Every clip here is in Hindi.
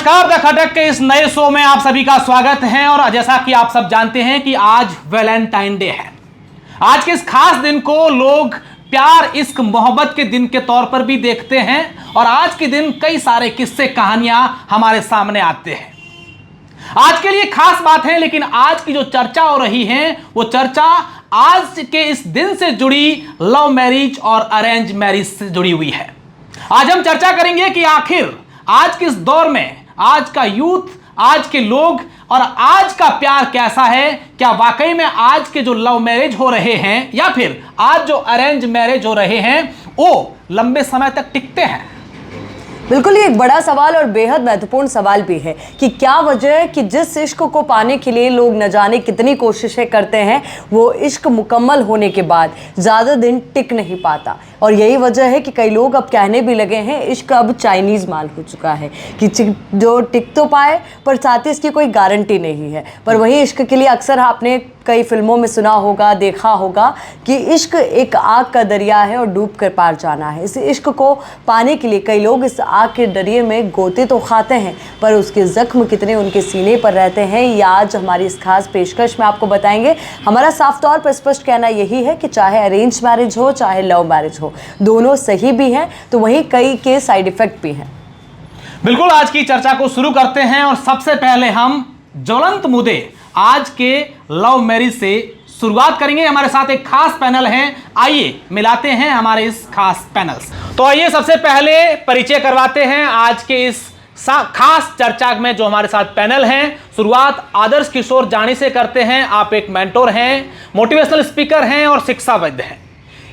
नमस्कार, द खटक के इस नए शो में आप सभी का स्वागत है। और जैसा कि आप सब जानते हैं कि आज वैलेंटाइन डे है। आज के इस खास दिन को लोग प्यार, इश्क, मोहब्बत के दिन के तौर पर भी देखते हैं और आज के दिन कई सारे किस्से, कहानियां हमारे सामने आते हैं। आज के लिए खास बात है, लेकिन आज की जो चर्चा हो रही है वो चर्चा आज के इस दिन से जुड़ी लव मैरिज और अरेंज मैरिज से जुड़ी हुई है। आज हम चर्चा करेंगे कि आखिर आज के इस दौर में आज का यूथ, आज के लोग और आज का प्यार कैसा है। क्या वाकई में आज के जो लव मैरिज हो रहे हैं या फिर आज जो अरेंज मैरिज हो रहे हैं वो लंबे समय तक टिकते हैं? बिल्कुल, ये एक बड़ा सवाल और बेहद महत्वपूर्ण सवाल भी है कि क्या वजह है कि जिस इश्क को पाने के लिए लोग न जाने कितनी कोशिशें करते हैं, वो इश्क मुकम्मल होने के बाद ज़्यादा दिन टिक नहीं पाता। और यही वजह है कि कई लोग अब कहने भी लगे हैं इश्क अब चाइनीज़ माल हो चुका है कि जो टिक तो पाए पर साथ ही इसकी कोई गारंटी नहीं है। पर वही इश्क के लिए अक्सर आपने कई फिल्मों में सुना होगा, देखा होगा कि इश्क एक आग का दरिया है और डूब कर पार जाना है। इस इश्क को पाने के लिए कई लोग इस आग के दरिए में गोते तो खाते हैं, पर उसके जख्म कितने उनके सीने पर रहते हैं, ये आज हमारी इस खास पेशकश में आपको बताएंगे। हमारा साफ तौर पर स्पष्ट कहना यही है कि चाहे अरेंज मैरिज हो चाहे लव मैरिज हो, दोनों सही भी हैं तो वहीं कई के साइड इफेक्ट भी हैं। बिल्कुल, आज की चर्चा को शुरू करते हैं और सबसे पहले हम ज्वलंत मुद्दे आज के लव मैरिज से शुरुआत करेंगे। हमारे साथ एक खास पैनल है, आइए मिलाते हैं हमारे इस खास पैनल्स। तो आइए सबसे पहले परिचय करवाते हैं आज के इस खास चर्चा में जो हमारे साथ पैनल हैं। शुरुआत आदर्श किशोर जानी से करते हैं। आप एक मेंटोर हैं, मोटिवेशनल स्पीकर हैं और शिक्षाविद हैं।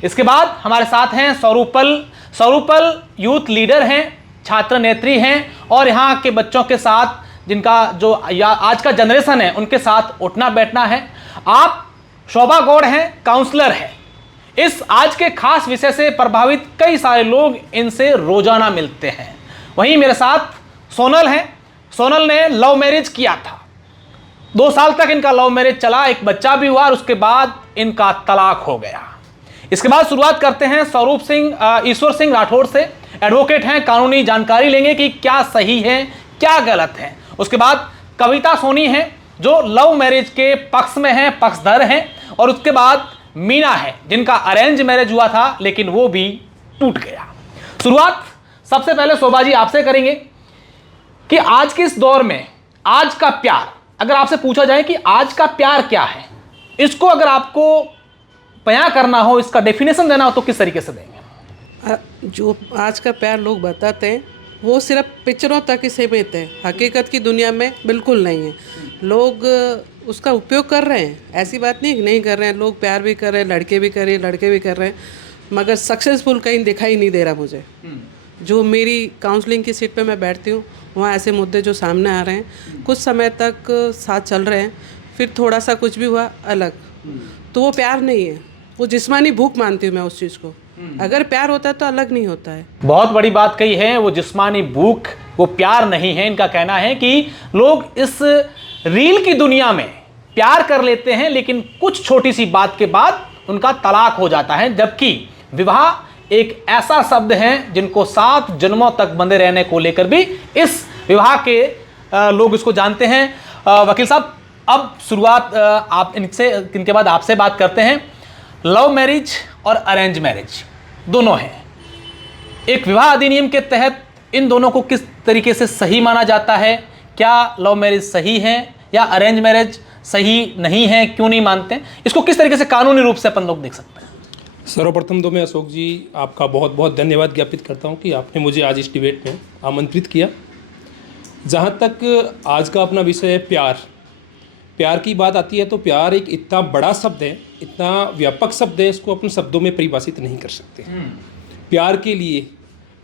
इसके बाद हमारे साथ हैं स्वरूपल यूथ लीडर हैं, छात्र नेत्री हैं और यहाँ के बच्चों के साथ, जिनका जो आज का जनरेशन है उनके साथ उठना बैठना है। आप शोभा गौड़ हैं, काउंसलर हैं। इस आज के खास विषय से प्रभावित कई सारे लोग इनसे रोजाना मिलते हैं। वहीं मेरे साथ सोनल हैं। सोनल ने लव मैरिज किया था, 2 साल तक इनका लव मैरिज चला, एक बच्चा भी हुआ और उसके बाद इनका तलाक हो गया। इसके बाद शुरुआत करते हैं ईश्वर सिंह राठौड़ से। एडवोकेट हैं, कानूनी जानकारी लेंगे कि क्या सही है क्या गलत है। उसके बाद कविता सोनी हैं जो लव मैरिज के पक्ष में हैं, पक्षधर हैं। और उसके बाद मीना है जिनका अरेंज मैरिज हुआ था लेकिन वो भी टूट गया। शुरुआत सबसे पहले शोभा जी आपसे करेंगे कि आज के इस दौर में आज का प्यार, अगर आपसे पूछा जाए कि आज का प्यार क्या है, इसको अगर आपको बयां करना हो, इसका डेफिनेशन देना हो तो किस तरीके से देंगे? जो आज का प्यार लोग बताते हैं वो सिर्फ पिक्चरों तक ही सीमित है, हकीकत की दुनिया में बिल्कुल नहीं है। लोग उसका उपयोग कर रहे हैं, ऐसी बात नहीं कर रहे हैं। लोग प्यार भी कर रहे हैं, लड़के भी कर रहे हैं, मगर सक्सेसफुल कहीं दिखाई नहीं दे रहा मुझे। जो मेरी काउंसलिंग की सीट पे मैं बैठती हूँ वहाँ ऐसे मुद्दे जो सामने आ रहे हैं, कुछ समय तक साथ चल रहे हैं, फिर थोड़ा सा कुछ भी हुआ अलग, तो वो प्यार नहीं है, वो जिस्मानी भूख मानती हूँ मैं उस चीज़ को। अगर प्यार होता है तो अलग नहीं होता है। बहुत बड़ी बात कही है, वो जिस्मानी भूख, वो प्यार नहीं है। इनका कहना है कि लोग इस रील की दुनिया में प्यार कर लेते हैं लेकिन कुछ छोटी सी बात के बाद उनका तलाक हो जाता है, जबकि विवाह एक ऐसा शब्द है जिनको 7 जन्मों तक बंधे रहने को लेकर भी इस विवाह के लोग इसको जानते हैं। वकील साहब, अब शुरुआत आप इनके बाद आपसे बात करते हैं। लव मैरिज और अरेंज मैरिज दोनों हैं। एक विवाह अधिनियम के तहत इन दोनों को किस तरीके से सही माना जाता है? क्या लव मैरिज सही है या अरेंज मैरिज सही नहीं है? क्यों नहीं मानते? इसको किस तरीके से कानूनी रूप से अपन लोग देख सकते हैं? सर्वप्रथम तो मैं अशोक जी आपका बहुत बहुत धन्यवाद ज्ञापित करता हूँ कि आपने मुझे आज इस डिबेट में आमंत्रित किया। जहाँ तक आज का अपना विषय है प्यार की बात आती है तो प्यार एक इतना बड़ा शब्द है, इतना व्यापक शब्द है, इसको अपन शब्दों में परिभाषित नहीं कर सकते।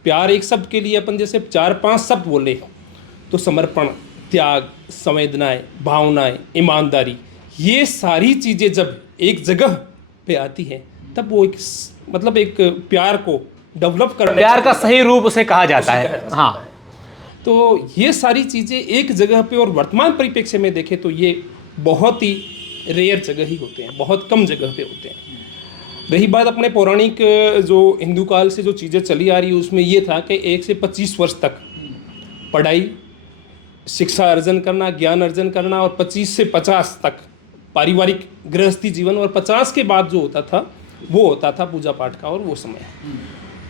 प्यार एक शब्द के लिए अपन जैसे 4-5 शब्द बोले तो समर्पण, त्याग, संवेदनाएं, भावनाएं, ईमानदारी, ये सारी चीज़ें जब एक जगह पे आती हैं तब वो एक प्यार को डेवलप करने, प्यार का सही रूप उसे कहा जाता है। हाँ, तो ये सारी चीज़ें एक जगह पे और वर्तमान परिप्रेक्ष्य में देखें तो ये बहुत ही रेयर जगह ही होते हैं, बहुत कम जगह पे होते हैं। रही बात अपने पौराणिक जो हिंदू काल से जो चीज़ें चली आ रही है उसमें ये था कि 1 से 25 वर्ष तक पढ़ाई, शिक्षा अर्जन करना, ज्ञान अर्जन करना, और 25 से 50 तक पारिवारिक गृहस्थी जीवन, और 50 के बाद जो होता था वो होता था पूजा पाठ का और वो समय।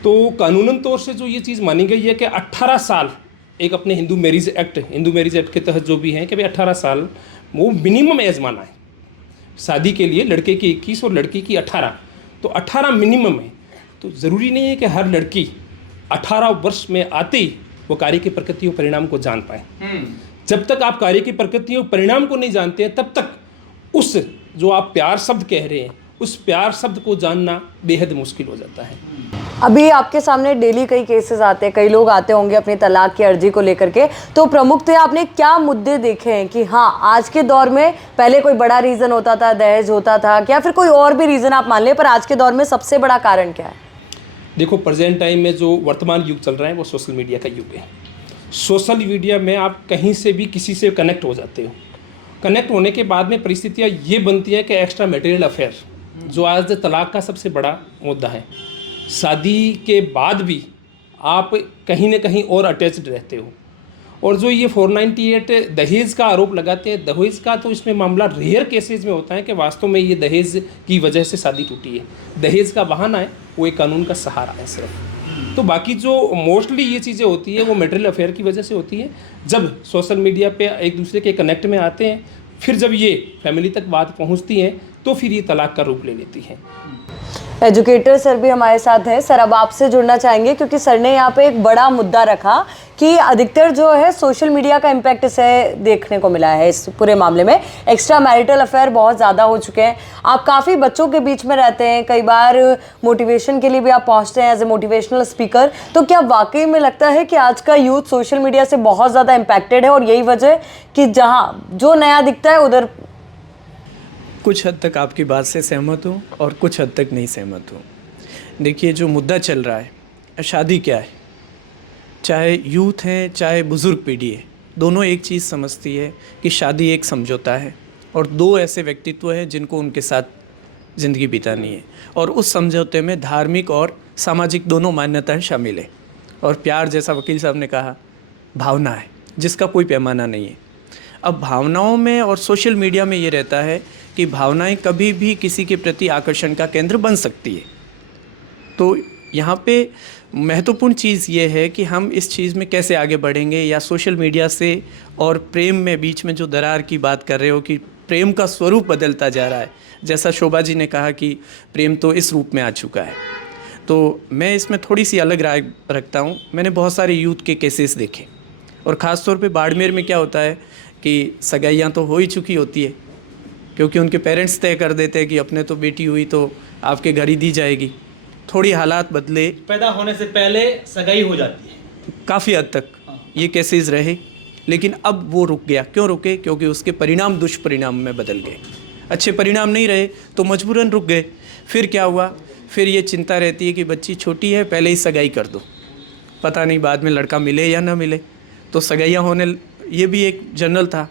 तो कानूनन तौर से जो ये चीज़ मानी गई है कि 18 साल एक अपने हिंदू मैरिज एक्ट के तहत जो भी है कि भाई 18 साल वो मिनिमम एज माना है शादी के लिए। लड़के की 21 और लड़की की 18, तो 18 मिनिमम है। तो ज़रूरी नहीं है कि हर लड़की 18 वर्ष में आते ही वो कार्य की प्रकृति और परिणाम को जान पाए। जब तक आप कार्य की प्रकृति और परिणाम को नहीं जानते हैं, तब तक उस जो आप प्यार शब्द कह रहे हैं, उस प्यार शब्द को जानना बेहद मुश्किल हो जाता है। अभी आपके सामने डेली कई केसेस आते हैं, कई लोग आते होंगे अपनी तलाक की अर्जी को लेकर के, तो प्रमुखतः आपने क्या मुद्दे देखे हैं कि हाँ आज के दौर में, पहले कोई बड़ा रीज़न होता था, दहेज होता था, क्या फिर कोई और भी रीज़न आप मान लें, पर आज के दौर में सबसे बड़ा कारण क्या है? देखो, प्रेजेंट टाइम में जो वर्तमान युग चल रहा है वो सोशल मीडिया का युग है। सोशल मीडिया में आप कहीं से भी किसी से कनेक्ट हो जाते हो। कनेक्ट होने के बाद में परिस्थितियाँ ये बनती है कि एक्स्ट्रा मटेरियल अफेयर, जो आज तलाक का सबसे बड़ा मुद्दा है, शादी के बाद भी आप कहीं ना कहीं और अटैच्ड रहते हो। और जो ये 498 दहेज का आरोप लगाते हैं, दहेज का तो इसमें मामला रेयर केसेस में होता है कि वास्तव में ये दहेज की वजह से शादी टूटी है। दहेज का बहाना है, वो एक कानून का सहारा है सिर्फ। तो बाकी जो मोस्टली ये चीज़ें होती है वो मटेरियल अफेयर की वजह से होती है। जब सोशल मीडिया पे एक दूसरे के कनेक्ट में आते हैं, फिर जब ये फैमिली तक बात पहुँचती है, तो फिर ये तलाक का रूप ले लेती है। एजुकेटर सर भी हमारे साथ हैं। सर, अब आपसे जुड़ना चाहेंगे क्योंकि सर ने यहाँ पे एक बड़ा मुद्दा रखा कि अधिकतर जो है सोशल मीडिया का इम्पैक्ट इसे देखने को मिला है। इस पूरे मामले में एक्स्ट्रा मैरिटल अफेयर बहुत ज़्यादा हो चुके हैं। आप काफ़ी बच्चों के बीच में रहते हैं, कई बार मोटिवेशन के लिए भी आप पहुँचते हैं एज ए मोटिवेशनल स्पीकर, तो क्या वाकई में लगता है कि आज का यूथ सोशल मीडिया से बहुत ज़्यादा इम्पैक्टेड है और यही वजह कि जहाँ जो नया दिखता है उधर? कुछ हद तक आपकी बात से सहमत हूँ और कुछ हद तक नहीं सहमत हूँ। देखिए, जो मुद्दा चल रहा है, शादी क्या है, चाहे यूथ है चाहे बुज़ुर्ग पीढ़ी है, दोनों एक चीज़ समझती है कि शादी एक समझौता है और दो ऐसे व्यक्तित्व हैं जिनको उनके साथ ज़िंदगी बितानी है, और उस समझौते में धार्मिक और सामाजिक दोनों मान्यताएं शामिल है। और प्यार, जैसा वकील साहब ने कहा, भावना है जिसका कोई पैमाना नहीं है। अब भावनाओं में और सोशल मीडिया में ये रहता है कि भावनाएं कभी भी किसी के प्रति आकर्षण का केंद्र बन सकती है। तो यहाँ पे महत्वपूर्ण चीज़ ये है कि हम इस चीज़ में कैसे आगे बढ़ेंगे, या सोशल मीडिया से और प्रेम में बीच में जो दरार की बात कर रहे हो कि प्रेम का स्वरूप बदलता जा रहा है, जैसा शोभा जी ने कहा कि प्रेम तो इस रूप में आ चुका है, तो मैं इसमें थोड़ी सी अलग राय रखता हूँ। मैंने बहुत सारे यूथ के केसेस देखे, और ख़ास तौर पे बाड़मेर में क्या होता है कि सगाइयाँ तो हो ही चुकी होती है, क्योंकि उनके पेरेंट्स तय कर देते हैं कि अपने तो बेटी हुई तो आपके घर ही दी जाएगी। थोड़ी हालात बदले, पैदा होने से पहले सगाई हो जाती है, काफ़ी हद तक ये केसेस रहे, लेकिन अब वो रुक गया। क्यों रुके? क्योंकि उसके परिणाम दुष्परिणाम में बदल गए। अच्छे परिणाम नहीं रहे तो मजबूरन रुक गए। फिर क्या हुआ? फिर ये चिंता रहती है कि बच्ची छोटी है, पहले ही सगाई कर दो, पता नहीं बाद में लड़का मिले या ना मिले, तो सगाइयाँ होने, ये भी एक जनरल था।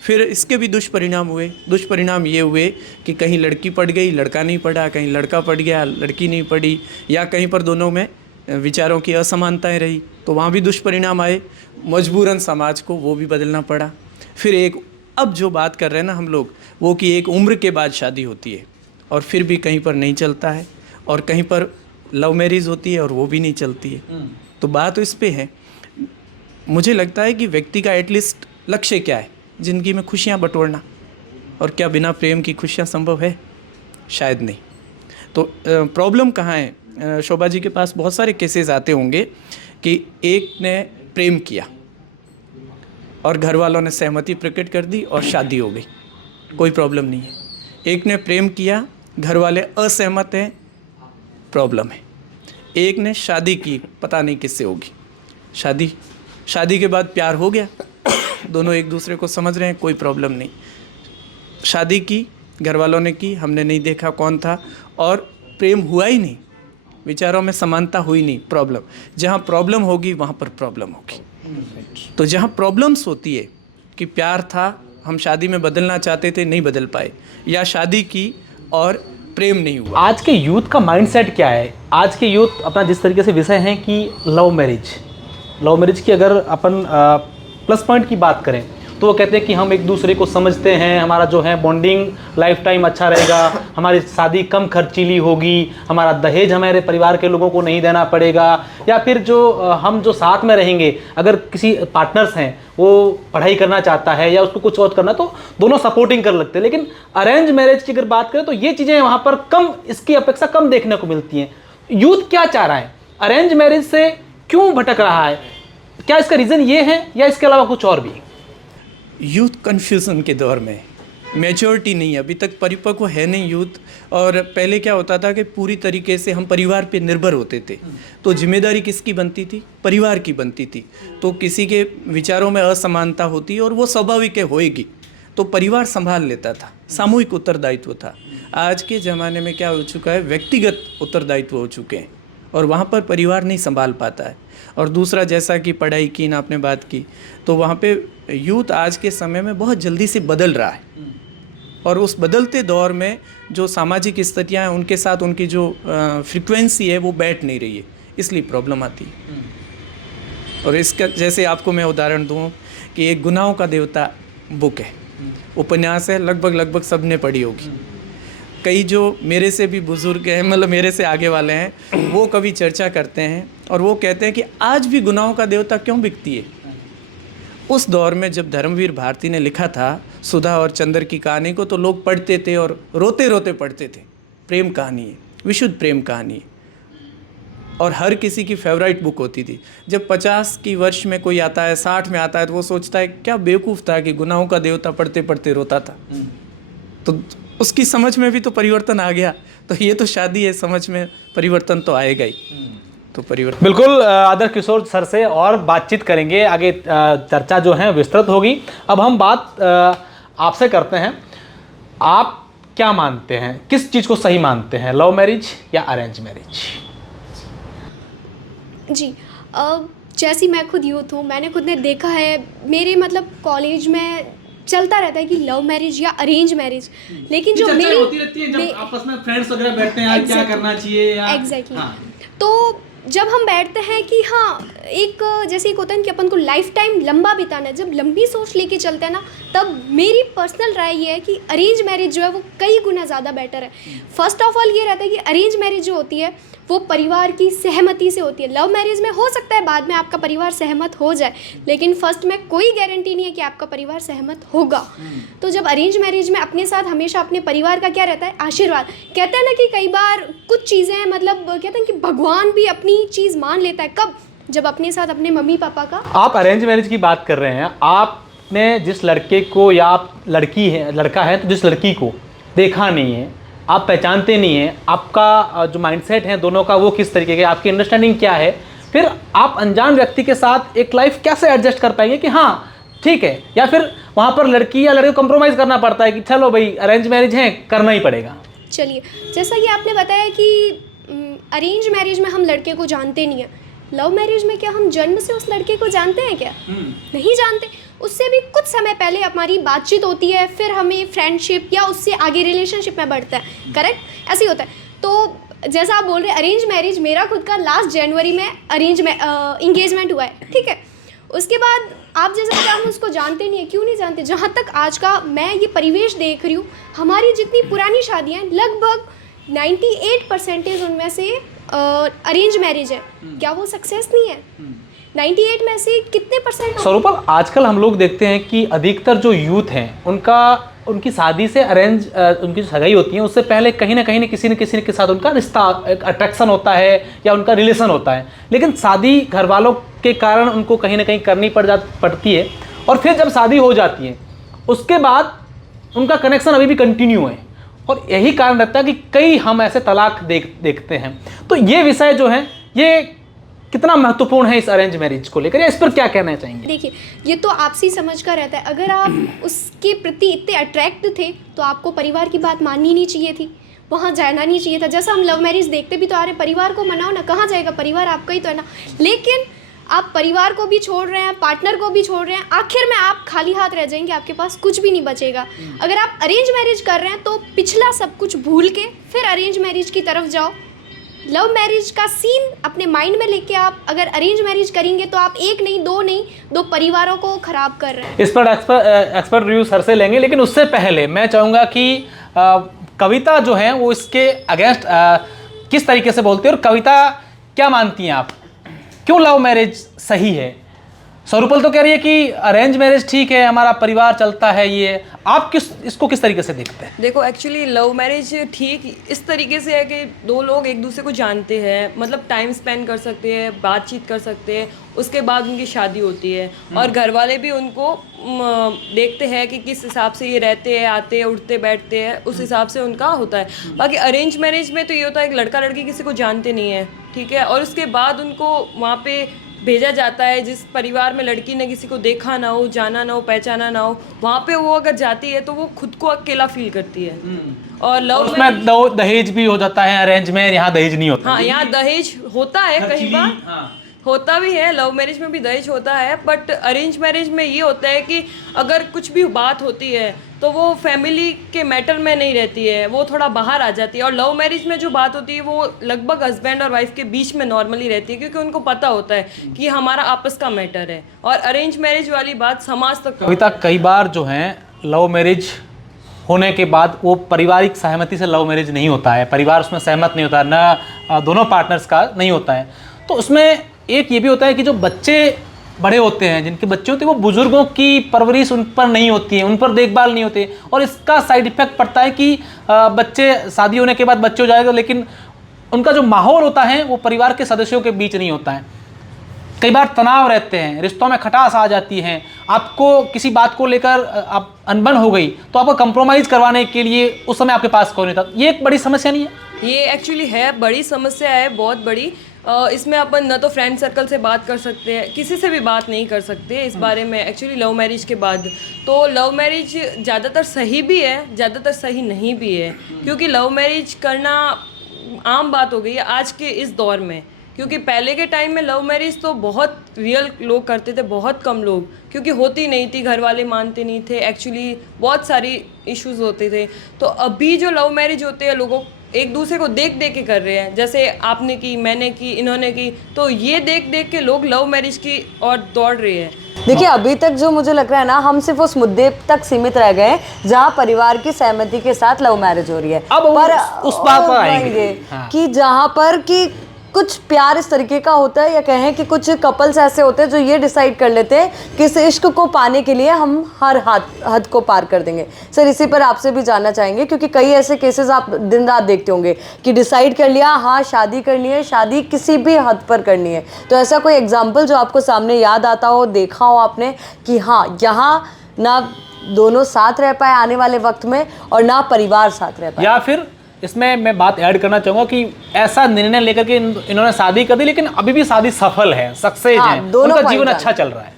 फिर इसके भी दुष्परिणाम हुए। दुष्परिणाम ये हुए कि कहीं लड़की पड़ गई, लड़का नहीं पड़ा, कहीं लड़का पड़ गया, लड़की नहीं पड़ी, या कहीं पर दोनों में विचारों की असमानताएं रही, तो वहाँ भी दुष्परिणाम आए। मजबूरन समाज को वो भी बदलना पड़ा। फिर एक, अब जो बात कर रहे हैं ना हम लोग, वो कि एक उम्र के बाद शादी होती है और फिर भी कहीं पर नहीं चलता है, और कहीं पर लव मैरिज होती है और वो भी नहीं चलती है। तो बात तो इस पे है। मुझे लगता है कि व्यक्ति का एटलीस्ट लक्ष्य क्या है, ज़िंदगी में खुशियाँ बटोरना, और क्या बिना प्रेम की खुशियाँ संभव है? शायद नहीं। तो प्रॉब्लम कहाँ है? शोभा जी के पास बहुत सारे केसेस आते होंगे कि एक ने प्रेम किया और घर वालों ने सहमति प्रकट कर दी और शादी हो गई, कोई प्रॉब्लम नहीं है। एक ने प्रेम किया, घर वाले असहमत हैं, प्रॉब्लम है। एक ने शादी की, पता नहीं किससे होगी शादी के बाद प्यार हो गया, दोनों एक दूसरे को समझ रहे हैं, कोई प्रॉब्लम नहीं। शादी की, घर वालों ने की, हमने नहीं देखा कौन था, और प्रेम हुआ ही नहीं, विचारों में समानता हुई नहीं, प्रॉब्लम। जहाँ प्रॉब्लम होगी वहाँ पर प्रॉब्लम होगी। तो जहाँ प्रॉब्लम्स होती है कि प्यार था, हम शादी में बदलना चाहते थे, नहीं बदल पाए, या शादी की और प्रेम नहीं हुआ। आज के यूथ का माइंडसेट क्या है? आज के यूथ अपना जिस तरीके से विषय है कि लव मैरिज की अगर अपन प्लस पॉइंट की बात करें तो वो कहते हैं कि हम एक दूसरे को समझते हैं, हमारा जो है बॉन्डिंग लाइफ टाइम अच्छा रहेगा, हमारी शादी कम खर्चीली होगी, हमारा दहेज हमारे परिवार के लोगों को नहीं देना पड़ेगा, या फिर जो हम जो साथ में रहेंगे, अगर किसी पार्टनर्स हैं वो पढ़ाई करना चाहता है या उसको कुछ और करना तो दोनों सपोर्टिंग कर लगते हैं। लेकिन अरेंज मैरिज की अगर बात करें तो ये चीज़ें वहाँ पर कम, इसकी अपेक्षा कम देखने को मिलती हैं। यूथ क्या चाह रहा है, अरेंज मैरिज से क्यों भटक रहा है, क्या इसका रीज़न ये है या इसके अलावा कुछ और भी? यूथ कन्फ्यूज़न के दौर में मैच्योरिटी नहीं है, अभी तक परिपक्व है नहीं यूथ। और पहले क्या होता था कि पूरी तरीके से हम परिवार पे निर्भर होते थे, तो जिम्मेदारी किसकी बनती थी? परिवार की बनती थी। तो किसी के विचारों में असमानता होती और वो स्वाभाविक होएगी, तो परिवार संभाल लेता था, सामूहिक उत्तरदायित्व था। आज के ज़माने में क्या हो चुका है, व्यक्तिगत उत्तरदायित्व हो चुके हैं और वहाँ पर परिवार नहीं संभाल पाता है। और दूसरा, जैसा कि पढ़ाई की ना आपने बात की, तो वहाँ पे यूथ आज के समय में बहुत जल्दी से बदल रहा है और उस बदलते दौर में जो सामाजिक स्थितियाँ हैं उनके साथ उनकी जो फ्रीक्वेंसी है वो बैठ नहीं रही है, इसलिए प्रॉब्लम आती है। और इसका जैसे आपको मैं उदाहरण दूँ कि एक गुनाहों का देवता बुक है, उपन्यास है, लगभग सबने पढ़ी होगी। कई जो मेरे से भी बुज़ुर्ग हैं, मतलब मेरे से आगे वाले हैं, वो कभी चर्चा करते हैं और वो कहते हैं कि आज भी गुनाहों का देवता क्यों बिकती है। उस दौर में जब धर्मवीर भारती ने लिखा था सुधा और चंद्र की कहानी को, तो लोग पढ़ते थे और रोते रोते पढ़ते थे। प्रेम कहानी है, विशुद्ध प्रेम कहानी है और हर किसी की फेवरेट बुक होती थी। जब 50 की वर्ष में कोई आता है, 60 में आता है, तो वो सोचता है क्या बेवकूफ़ था कि गुनाहों का देवता पढ़ते पढ़ते रोता था। तो उसकी समझ में भी तो परिवर्तन आ गया। तो ये तो शादी है, समझ में परिवर्तन तो आएगा ही। तो परिवर्तन बिल्कुल आदर्श किशोर सर से और बातचीत करेंगे, आगे चर्चा जो है विस्तृत होगी। अब हम बात आपसे करते हैं, आप क्या मानते हैं, किस चीज़ को सही मानते हैं, लव मैरिज या अरेंज मैरिज? जी, जैसी मैं खुद यूथ हूँ, मैंने खुद ने देखा है, मेरे मतलब कॉलेज में चलता रहता है कि लव मैरिज या अरेंज मैरिज, लेकिन जो मेरी होती रहती है जब आपस में फ्रेंड्स वगैरह बैठते हैं, यार क्या करना चाहिए या एग्जैक्टली। तो जब हम बैठते हैं कि हाँ, एक जैसे एक होता है कि अपन को लाइफ टाइम लंबा बिताना है, जब लंबी सोच लेके चलते हैं ना, तब मेरी पर्सनल राय ये है कि अरेंज मैरिज जो है वो कई गुना ज़्यादा बेटर है। फर्स्ट ऑफ ऑल ये रहता है कि अरेंज मैरिज जो होती है वो परिवार की सहमति से होती है। लव मैरिज में हो सकता है बाद में आपका परिवार सहमत हो जाए, लेकिन फर्स्ट में कोई गारंटी नहीं है कि आपका परिवार सहमत होगा। तो जब अरेंज मैरिज में अपने साथ हमेशा अपने परिवार का क्या रहता है, आशीर्वाद। कहते हैं ना कि कई बार कुछ चीज़ें मतलब कहते हैं कि भगवान भी अपनी चीज़ मान लेता है, कब? जब अपने साथ अपने मम्मी पापा का। आप अरेंज मैरिज की बात कर रहे हैं, आपने जिस लड़के को या आप लड़की है, लड़का है तो जिस लड़की को देखा नहीं है, आप पहचानते नहीं हैं, आपका जो माइंडसेट है दोनों का वो किस तरीके का, आपकी अंडरस्टैंडिंग क्या है, फिर आप अनजान व्यक्ति के साथ एक लाइफ कैसे एडजस्ट कर पाएंगे कि हाँ ठीक है, या फिर वहाँ पर लड़की या लड़के को कंप्रोमाइज़ करना पड़ता है कि चलो भाई अरेंज मैरिज है, करना ही पड़ेगा। चलिए, जैसा कि आपने बताया कि अरेंज मैरिज में हम लड़के को जानते नहीं हैं, लव मैरिज में क्या हम जन्म से उस लड़के को जानते हैं क्या? नहीं जानते। उससे भी कुछ समय पहले हमारी बातचीत होती है, फिर हमें फ्रेंडशिप या उससे आगे रिलेशनशिप में बढ़ता है, करेक्ट? ऐसे ही होता है। तो जैसा आप बोल रहे हैं अरेंज मैरिज, मेरा खुद का लास्ट जनवरी में इंगेजमेंट हुआ है, ठीक है। उसके बाद आप जैसा कि हम उसको जानते नहीं है, क्यों नहीं जानते? जहाँ तक आज का मैं ये परिवेश देख रही हूँ, हमारी जितनी पुरानी शादियाँ लगभग 98% उनमें से अरेंज मैरिज है। क्या वो सक्सेस नहीं है? 98 में से कितने परसेंट? स्वरूपा, आजकल हम लोग देखते हैं कि अधिकतर जो यूथ हैं उनकी शादी से अरेंज उनकी जो सगाई होती है उससे पहले कहीं ना कहीं किसी न किसी के साथ उनका रिश्ता, एक अट्रैक्शन होता है या उनका रिलेशन होता है, लेकिन शादी घर वालों के कारण उनको कहीं ना कहीं करनी पड़ती है और फिर जब शादी हो जाती है उसके बाद उनका कनेक्शन अभी भी कंटिन्यू है और यही कारण रहता है कि कई हम ऐसे तलाक देखते हैं। तो ये विषय जो है ये कितना महत्वपूर्ण है इस अरेंज मैरिज को लेकर, या इस पर क्या कहना चाहेंगे? देखिए, ये तो आपसी समझ का रहता है। अगर आप उसके प्रति इतने अट्रैक्ट थे तो आपको परिवार की बात माननी नहीं चाहिए थी, वहाँ जाना नहीं चाहिए था। जैसा हम लव मैरिज देखते भी तो आ रहे, परिवार को मनाओ ना, कहाँ जाएगा परिवार, आपका ही तो है ना। लेकिन आप परिवार को भी छोड़ रहे हैं, पार्टनर को भी छोड़ रहे हैं, आखिर में आप खाली हाथ रह जाएंगे, आपके पास कुछ भी नहीं बचेगा। अगर आप अरेंज मैरिज कर रहे हैं तो पिछला सब कुछ भूल के फिर अरेंज मैरिज की तरफ जाओ, लव मैरिज का सीन अपने माइंड में लेके आप अगर अरेंज मैरिज करेंगे तो आप एक नहीं, दो परिवारों को खराब कर रहे हैं। इस पर एक्सपर्ट रिव्यू सर से लेंगे, लेकिन उससे पहले मैं चाहूँगा कि कविता जो है वो इसके अगेंस्ट किस तरीके से बोलती है, और कविता क्या मानती हैं आप, क्यों लव मैरिज सही है? स्वरूपल तो कह रही है कि अरेंज मैरिज ठीक है, हमारा परिवार चलता है, ये आप इसको किस तरीके से देखते हैं? देखो एक्चुअली लव मैरिज ठीक इस तरीके से है कि दो लोग एक दूसरे को जानते हैं, मतलब टाइम स्पेंड कर सकते हैं, बातचीत कर सकते हैं, उसके बाद उनकी शादी होती है और घर वाले भी उनको देखते हैं कि किस हिसाब से ये रहते हैं, आते हैं, उठते बैठते हैं, उस हिसाब से उनका होता है। बाकी अरेंज मैरिज में तो ये होता है कि लड़का लड़की किसी को जानते नहीं है, ठीक है, और उसके बाद उनको वहाँ पे भेजा जाता है जिस परिवार में लड़की ने किसी को देखा ना हो, जाना ना हो, पहचाना ना हो, वहाँ पे वो अगर जाती है तो वो खुद को अकेला फील करती है। और लव उसमें दहेज भी हो जाता है अरेंज में, यहाँ दहेज नहीं होता। हाँ, यहाँ दहेज होता है कई बार, होता भी है, लव मैरिज में भी दहेज होता है, बट अरेंज मैरिज में ये होता है कि अगर कुछ भी बात होती है तो वो फैमिली के मैटर में नहीं रहती है, वो थोड़ा बाहर आ जाती है। और लव मैरिज में जो बात होती है वो लगभग हस्बैंड और वाइफ के बीच में नॉर्मली रहती है, क्योंकि उनको पता होता है कि हमारा आपस का मैटर है। और अरेंज मैरिज वाली बात समाज तक कविता, कई बार जो है लव मैरिज होने के बाद वो पारिवारिक सहमति से लव मैरिज नहीं होता है, परिवार उसमें सहमत नहीं होता है, ना दोनों पार्टनर्स का नहीं होता है, तो उसमें एक ये भी होता है कि जो बच्चे बड़े होते हैं, जिनके बच्चे होते हैं, वो बुजुर्गों की परवरिश उन पर नहीं होती है, उन पर देखभाल नहीं होती, और इसका साइड इफेक्ट पड़ता है कि बच्चे शादी होने के बाद बच्चे हो जाएगा, लेकिन उनका जो माहौल होता है वो परिवार के सदस्यों के बीच नहीं होता है। कई बार तनाव रहते हैं, रिश्तों में खटास आ जाती है, आपको किसी बात को लेकर आप अनबन हो गई तो आपको कंप्रोमाइज़ करवाने के लिए उस समय आपके पास कोई नहीं था। ये एक बड़ी समस्या नहीं है? ये एक्चुअली है, बड़ी समस्या है, बहुत बड़ी। इसमें अपन न तो फ्रेंड सर्कल से बात कर सकते हैं, किसी से भी बात नहीं कर सकते इस बारे में एक्चुअली लव मैरिज के बाद। तो लव मैरिज ज़्यादातर सही भी है, ज़्यादातर सही नहीं भी है, क्योंकि लव मैरिज करना आम बात हो गई है आज के इस दौर में। क्योंकि पहले के टाइम में लव मैरिज तो बहुत रियल लोग करते थे, बहुत कम लोग, क्योंकि होती नहीं थी, घर वाले मानते नहीं थे, एक्चुअली बहुत सारी इश्यूज होते थे। तो अभी जो लव मैरिज होते हैं लोगों एक दूसरे को देख देख के कर रहे हैं, जैसे आपने की, मैंने की, इन्होंने की, तो ये देख देख के लोग लव मैरिज की ओर दौड़ रहे हैं। देखिए अभी तक जो मुझे लग रहा है ना, हम सिर्फ उस मुद्दे तक सीमित रह गए जहाँ परिवार की सहमति के साथ लव मैरिज हो रही है। अब पर उस बात पर आएंगे कि जहाँ पर कि कुछ प्यार इस तरीके का होता है, या कहें कि कुछ कपल्स ऐसे होते हैं जो ये डिसाइड कर लेते हैं कि इस इश्क को पाने के लिए हम हर हद को पार कर देंगे। सर इसी पर आपसे भी जानना चाहेंगे, क्योंकि कई ऐसे केसेस आप दिन रात देखते होंगे कि डिसाइड कर लिया, हाँ शादी करनी है, शादी किसी भी हद पर करनी है। तो ऐसा कोई एग्जाम्पल जो आपको सामने याद आता हो, देखा हो आपने कि हाँ यहाँ ना दोनों साथ रह पाए आने वाले वक्त में, और ना परिवार साथ रह पाए? या फिर इसमें मैं बात ऐड करना चाहूँगा कि ऐसा निर्णय लेकर के इन्होंने शादी कर दी, लेकिन अभी भी शादी सफल है, सक्सेस है, उनका जीवन अच्छा चल रहा है।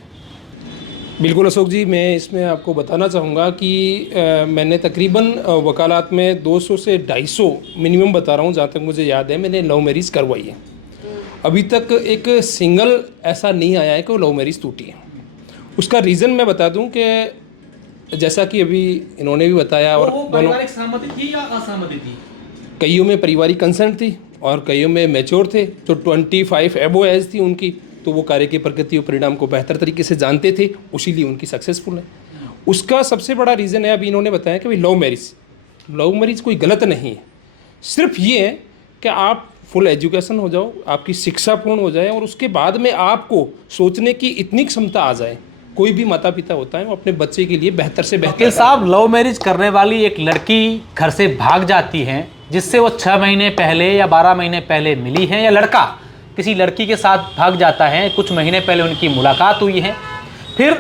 बिल्कुल अशोक जी, मैं इसमें आपको बताना चाहूँगा कि मैंने तकरीबन वकालत में 200 से 250 मिनिमम बता रहा हूँ, जहाँ तक मुझे याद है, मैंने लव मैरिज करवाई है। अभी तक एक सिंगल ऐसा नहीं आया है कि वो लव मैरिज टूटी है। उसका रीज़न मैं बता दूँ कि जैसा कि अभी इन्होंने भी बताया, और दोनों सहमति थी या असहमति थी? कईयों में पारिवारिक कंसेंट थी और कईयों में मैच्योर थे, जो 25 एबो एज थी उनकी, तो वो कार्य की प्रकृति और परिणाम को बेहतर तरीके से जानते थे, उसीलिए उनकी सक्सेसफुल है। उसका सबसे बड़ा रीज़न है, अभी इन्होंने बताया कि भाई लव मैरिज कोई गलत नहीं है, सिर्फ ये है कि आप फुल एजुकेशन हो जाओ, आपकी शिक्षा पूर्ण हो जाए, और उसके बाद में आपको सोचने की इतनी क्षमता आ जाए। कोई भी माता पिता होता है वो अपने बच्चे के लिए बेहतर से बेहतर। वकील साहब, लव मैरिज करने वाली एक लड़की घर से भाग जाती है जिससे वो 6 महीने पहले या 12 महीने पहले मिली है, या लड़का किसी लड़की के साथ भाग जाता है, कुछ महीने पहले उनकी मुलाकात हुई है, फिर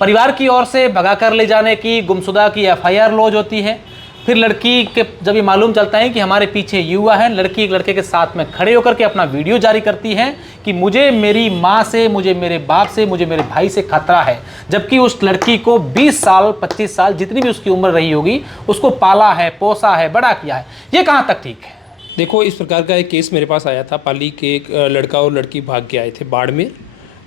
परिवार की ओर से भगा कर ले जाने की, गुमशुदा की FIR लॉज होती है, फिर लड़की के जब ये मालूम चलता है कि हमारे पीछे ये हुआ है, लड़की एक लड़के के साथ में खड़े होकर के अपना वीडियो जारी करती है कि मुझे मेरी माँ से, मुझे मेरे बाप से, मुझे मेरे भाई से खतरा है, जबकि उस लड़की को 20 साल 25 साल जितनी भी उसकी उम्र रही होगी उसको पाला है, पोसा है, बड़ा किया है। ये कहाँ तक ठीक है? देखो, इस प्रकार का एक केस मेरे पास आया था। पाली के एक लड़का और लड़की भाग के आए थे, बाड़मेर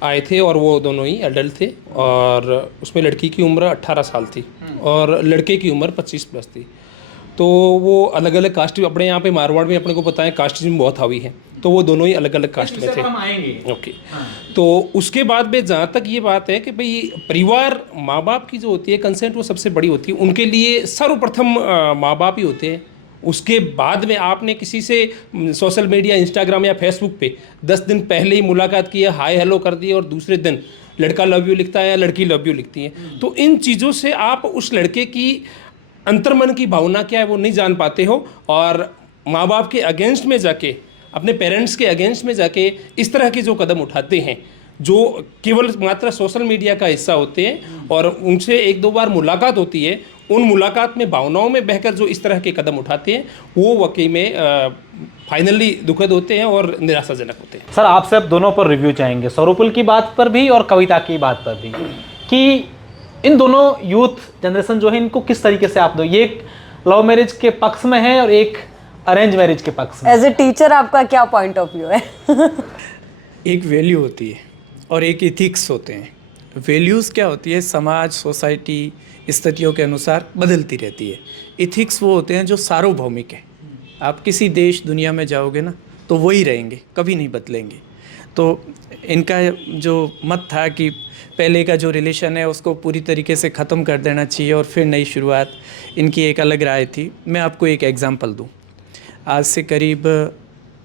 आए थे, और वो दोनों ही एडल्ट थे, और उसमें लड़की की उम्र 18 साल थी और लड़के की उम्र 25 प्लस थी। तो वो अलग अलग कास्ट, अपने यहाँ पे मारवाड़ में अपने को पता है कास्टिज्म बहुत हावी है, तो वो दोनों ही अलग अलग कास्ट में थे। हम आएंगे। ओके। तो उसके बाद में जहाँ तक ये बात है कि भाई परिवार, माँ बाप की जो होती है कंसेंट वो सबसे बड़ी होती है, उनके लिए सर्वप्रथम माँ बाप ही होते हैं। उसके बाद में आपने किसी से सोशल मीडिया, इंस्टाग्राम या फेसबुक पे 10 दिन पहले ही मुलाकात की है, हाय हेलो कर दी, और दूसरे दिन लड़का लव यू लिखता है या लड़की लव यू लिखती है, तो इन चीज़ों से आप उस लड़के की अंतर्मन की भावना क्या है वो नहीं जान पाते हो, और माँ बाप के अगेंस्ट में जाके, अपने पेरेंट्स के अगेंस्ट में जाके इस तरह के जो कदम उठाते हैं, जो केवल मात्र सोशल मीडिया का हिस्सा होते हैं, और उनसे 1-2 बार मुलाकात होती है, उन मुलाकात में भावनाओं में बहकर जो इस तरह के कदम उठाते हैं वो वाकई में फाइनली दुखद होते हैं और निराशाजनक होते हैं। सर आपसे अब दोनों पर रिव्यू चाहेंगे, स्वरूपल की बात पर भी और कविता की बात पर भी, कि इन दोनों यूथ जनरेशन जो है इनको किस तरीके से आप दो, ये एक लव मैरिज के पक्ष में है और एक अरेंज मैरिज के पक्ष में। एज ए टीचर आपका क्या पॉइंट ऑफ व्यू है? एक वैल्यू होती है और एक इथिक्स होते हैं। वैल्यूज़ क्या होती है, समाज, सोसाइटी, स्थितियों के अनुसार बदलती रहती है। इथिक्स वो होते हैं जो सार्वभौमिक हैं। आप किसी देश दुनिया में जाओगे ना तो वही रहेंगे, कभी नहीं बदलेंगे। तो इनका जो मत था कि पहले का जो रिलेशन है उसको पूरी तरीके से ख़त्म कर देना चाहिए और फिर नई शुरुआत, इनकी एक अलग राय थी। मैं आपको एक एग्ज़ाम्पल दूँ। आज से करीब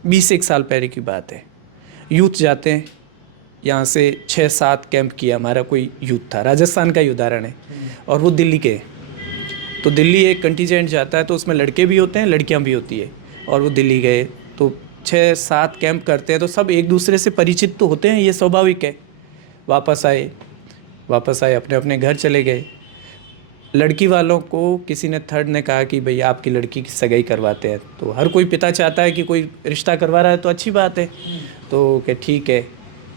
20-1 साल पहले की बात है। यूथ जाते हैं, यहाँ से 6-7 कैंप किया हमारा कोई यूथ था, राजस्थान का ही उदाहरण है, और वो दिल्ली के। तो दिल्ली एक कंटीजेंट जाता है तो उसमें लड़के भी होते हैं, लड़कियाँ भी होती है, और वो दिल्ली गए तो 6-7 कैंप करते हैं तो सब एक दूसरे से परिचित तो होते हैं, ये स्वाभाविक है। वापस आए अपने अपने घर चले गए। लड़की वालों को किसी ने थर्ड ने कहा कि भई आपकी लड़की की सगाई करवाते हैं। तो हर कोई पिता चाहता है कि कोई रिश्ता करवा रहा है तो अच्छी बात है, तो कि ठीक है।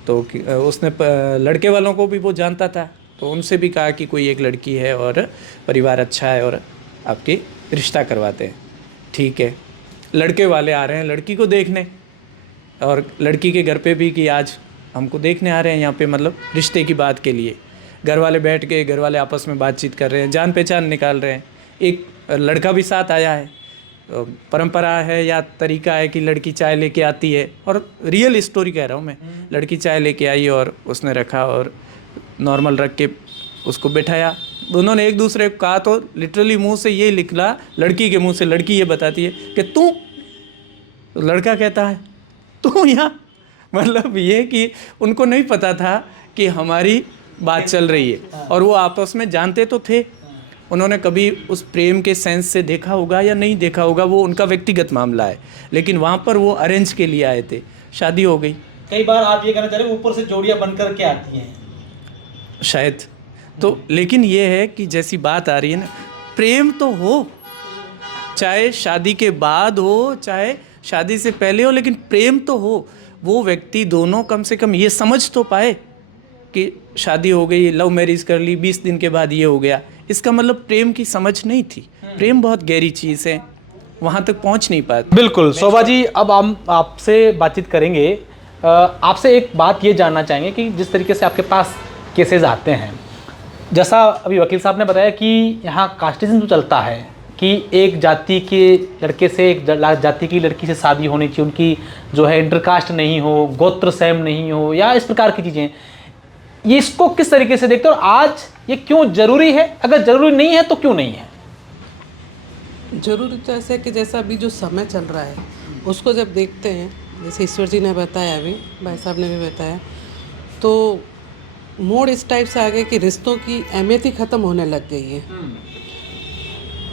तो उसने लड़के वालों को भी वो जानता था, तो उनसे भी कहा कि कोई एक लड़की है और परिवार अच्छा है और आपके रिश्ता करवाते हैं। ठीक है, लड़के वाले आ रहे हैं लड़की को देखने, और लड़की के घर पे भी कि आज हमको देखने आ रहे हैं यहाँ पे, मतलब रिश्ते की बात के लिए। घर वाले बैठ के, घर वाले आपस में बातचीत कर रहे हैं, जान पहचान निकाल रहे हैं। एक लड़का भी साथ आया है। परंपरा है या तरीका है कि लड़की चाय लेके आती है, और रियल स्टोरी कह रहा हूँ मैं। लड़की चाय लेके आई और उसने रखा और नॉर्मल रख के उसको बिठाया। दोनों ने एक दूसरे को कहा तो लिटरली मुंह से ये निकला, लड़की के मुंह से। लड़की ये बताती है कि तू, तो लड़का कहता है तू यहाँ, मतलब ये कि उनको नहीं पता था कि हमारी बात चल रही है, और वो आपस में जानते तो थे। उन्होंने कभी उस प्रेम के सेंस से देखा होगा या नहीं देखा होगा, वो उनका व्यक्तिगत मामला है, लेकिन वहाँ पर वो अरेंज के लिए आए थे। शादी हो गई। कई बार आप ये कहना चाह रहे हैं ऊपर से जोड़ियां बनकर के आती हैं शायद। तो लेकिन ये है कि जैसी बात आ रही है ना, प्रेम तो हो, चाहे शादी के बाद हो चाहे शादी से पहले हो, लेकिन प्रेम तो हो। वो व्यक्ति दोनों कम से कम ये समझ तो पाए कि शादी हो गई, लव मैरिज कर ली, 20 दिन के बाद ये हो गया, इसका मतलब प्रेम की समझ नहीं थी। प्रेम बहुत गहरी चीज़ है, वहाँ तक पहुँच नहीं पाते। बिल्कुल। शोभा जी, अब हम आपसे बातचीत करेंगे। आपसे एक बात ये जानना चाहेंगे कि जिस तरीके से आपके पास केसेस आते हैं, जैसा अभी वकील साहब ने बताया कि यहाँ कास्टिज्म तो चलता है कि एक जाति के लड़के से एक जाति की लड़की से शादी होनी चाहिए, उनकी जो है इंटरकास्ट नहीं हो, गोत्र सेम नहीं हो, या इस प्रकार की चीज़ें, ये इसको किस तरीके से देखते हो? और आज ये क्यों जरूरी है? अगर जरूरी नहीं है तो क्यों नहीं है? जरूरी तो ऐसे कि जैसा अभी जो समय चल रहा है उसको जब देखते हैं, जैसे ईश्वर जी ने बताया, अभी भाई साहब ने भी बताया, तो मोड़ इस टाइप से आ गया कि रिश्तों की अहमियत ही ख़त्म होने लग गई है।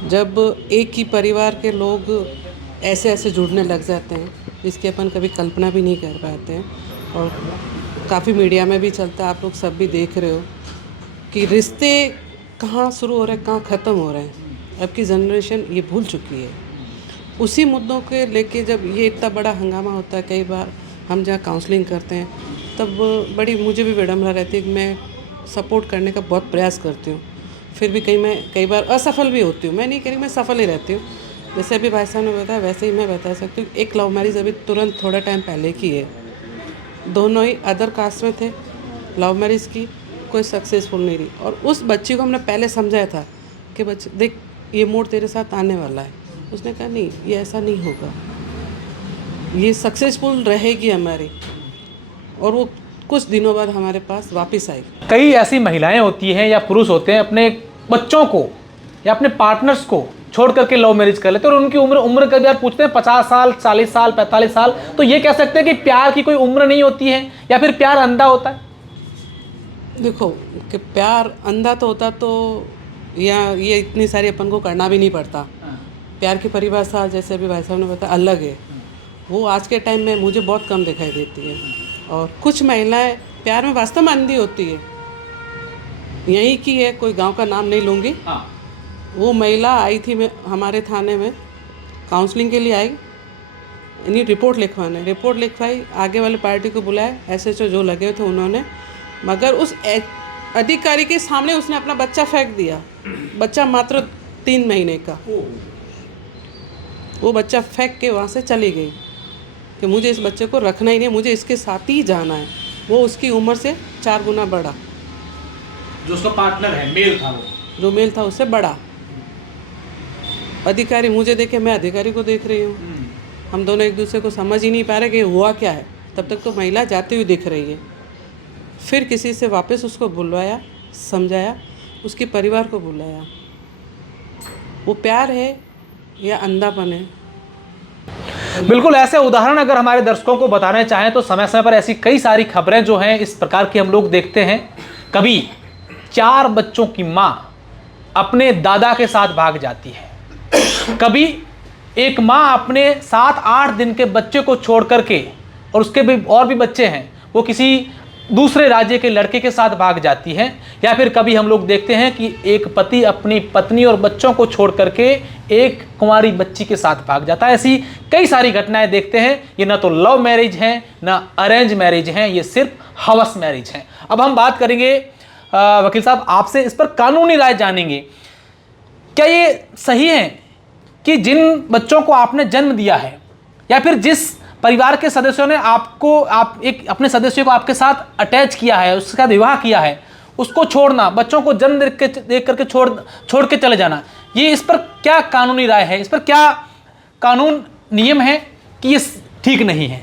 जब एक ही परिवार के लोग ऐसे ऐसे जुड़ने लग जाते हैं जिसकी अपन कभी कल्पना भी नहीं कर पाते हैं, और काफ़ी मीडिया में भी चलता है, आप लोग सब भी देख रहे हो कि रिश्ते कहाँ शुरू हो रहे हैं, कहाँ ख़त्म हो रहे हैं। अब की जनरेशन ये भूल चुकी है। उसी मुद्दों के लेके जब ये इतना बड़ा हंगामा होता है, कई बार हम जहाँ काउंसलिंग करते हैं तब बड़ी मुझे भी विडम्बना रहती है कि मैं सपोर्ट करने का बहुत प्रयास करती हूँ, फिर भी कई बार असफल भी होती हूँ। मैं नहीं कह रही, मैं सफल ही रहती हूँ। जैसे अभी भाई साहब ने बताया वैसे ही मैं बता सकती हूँ। एक लव मैरिज अभी तुरंत थोड़ा टाइम पहले की है, दोनों ही अदर कास्ट में थे, लव मैरिज की, कोई सक्सेसफुल नहीं रही। और उस बच्ची को हमने पहले समझाया था कि बच्चे देख, ये मोड़ तेरे साथ आने वाला है, उसने कहा नहीं, ये ऐसा नहीं होगा, ये सक्सेसफुल रहेगी हमारी। और वो कुछ दिनों बाद हमारे पास वापस आई। कई ऐसी महिलाएं होती हैं या पुरुष होते हैं अपने बच्चों को या अपने पार्टनर्स को छोड़ करके लव मैरिज कर लेते हैं, और उनकी उम्र कभी यार पूछते हैं 50 साल, 40 साल, 45 साल। तो ये कह सकते हैं कि प्यार की कोई उम्र नहीं होती है, या फिर प्यार अंधा होता है? देखो कि प्यार अंधा तो होता तो या ये इतनी सारी अपन को करना भी नहीं पड़ता। प्यार की परिभाषा जैसे अभी भाई साहब ने बताया अलग है, वो आज के टाइम में मुझे बहुत कम दिखाई देती है। और कुछ महिलाएं प्यार में वास्तव में अंधी होती है। यहीं की है, कोई गांव का नाम नहीं लूँगी। वो महिला आई थी हमारे थाने में काउंसलिंग के लिए आई, यानी रिपोर्ट लिखवाई, आगे वाले पार्टी को बुलाया, SHO जो लगे थे उन्होंने, मगर उस अधिकारी के सामने उसने अपना बच्चा फेंक दिया। बच्चा मात्र 3 महीने का, वो बच्चा फेंक के वहाँ से चली गई कि मुझे इस बच्चे को रखना ही नहीं, मुझे इसके साथ ही जाना है। वो उसकी उम्र से 4 गुना बड़ा, जो उसका पार्टनर है, मेल था वो, जो मेल था उससे बड़ा। अधिकारी मुझे देखे, मैं अधिकारी को देख रही हूँ, हम दोनों एक दूसरे को समझ ही नहीं पा रहे कि हुआ क्या है। तब तक तो महिला जाती हुई दिख रही है। फिर किसी से वापस उसको बुलवाया, समझाया, उसके परिवार को बुलाया। वो प्यार है या अंधापन है? बिल्कुल ऐसे उदाहरण अगर हमारे दर्शकों को बताना चाहें तो समय समय पर ऐसी कई सारी खबरें जो हैं इस प्रकार की हम लोग देखते हैं। कभी 4 बच्चों की माँ अपने दादा के साथ भाग जाती है, कभी एक माँ अपने 7-8 दिन के बच्चे को छोड़ करके, और उसके भी और भी बच्चे हैं, वो किसी दूसरे राज्य के लड़के के साथ भाग जाती है। या फिर कभी हम लोग देखते हैं कि एक पति अपनी पत्नी और बच्चों को छोड़ करके एक कुंवारी बच्ची के साथ भाग जाता है। ऐसी कई सारी घटनाएं देखते हैं। ये ना तो लव मैरिज हैं, ना अरेंज मैरिज हैं, ये सिर्फ हवस मैरिज हैं। अब हम बात करेंगे वकील साहब आपसे, इस पर कानूनी राय जानेंगे। क्या ये सही है कि जिन बच्चों को आपने जन्म दिया है, या फिर जिस परिवार के सदस्यों ने आप एक अपने सदस्य को आपके साथ अटैच किया है, उसके साथ विवाह किया है, उसको छोड़ना, बच्चों को जन्म देख करके छोड़ के चले जाना, ये इस पर क्या कानूनी राय है? इस पर क्या कानून नियम है कि ये ठीक नहीं है?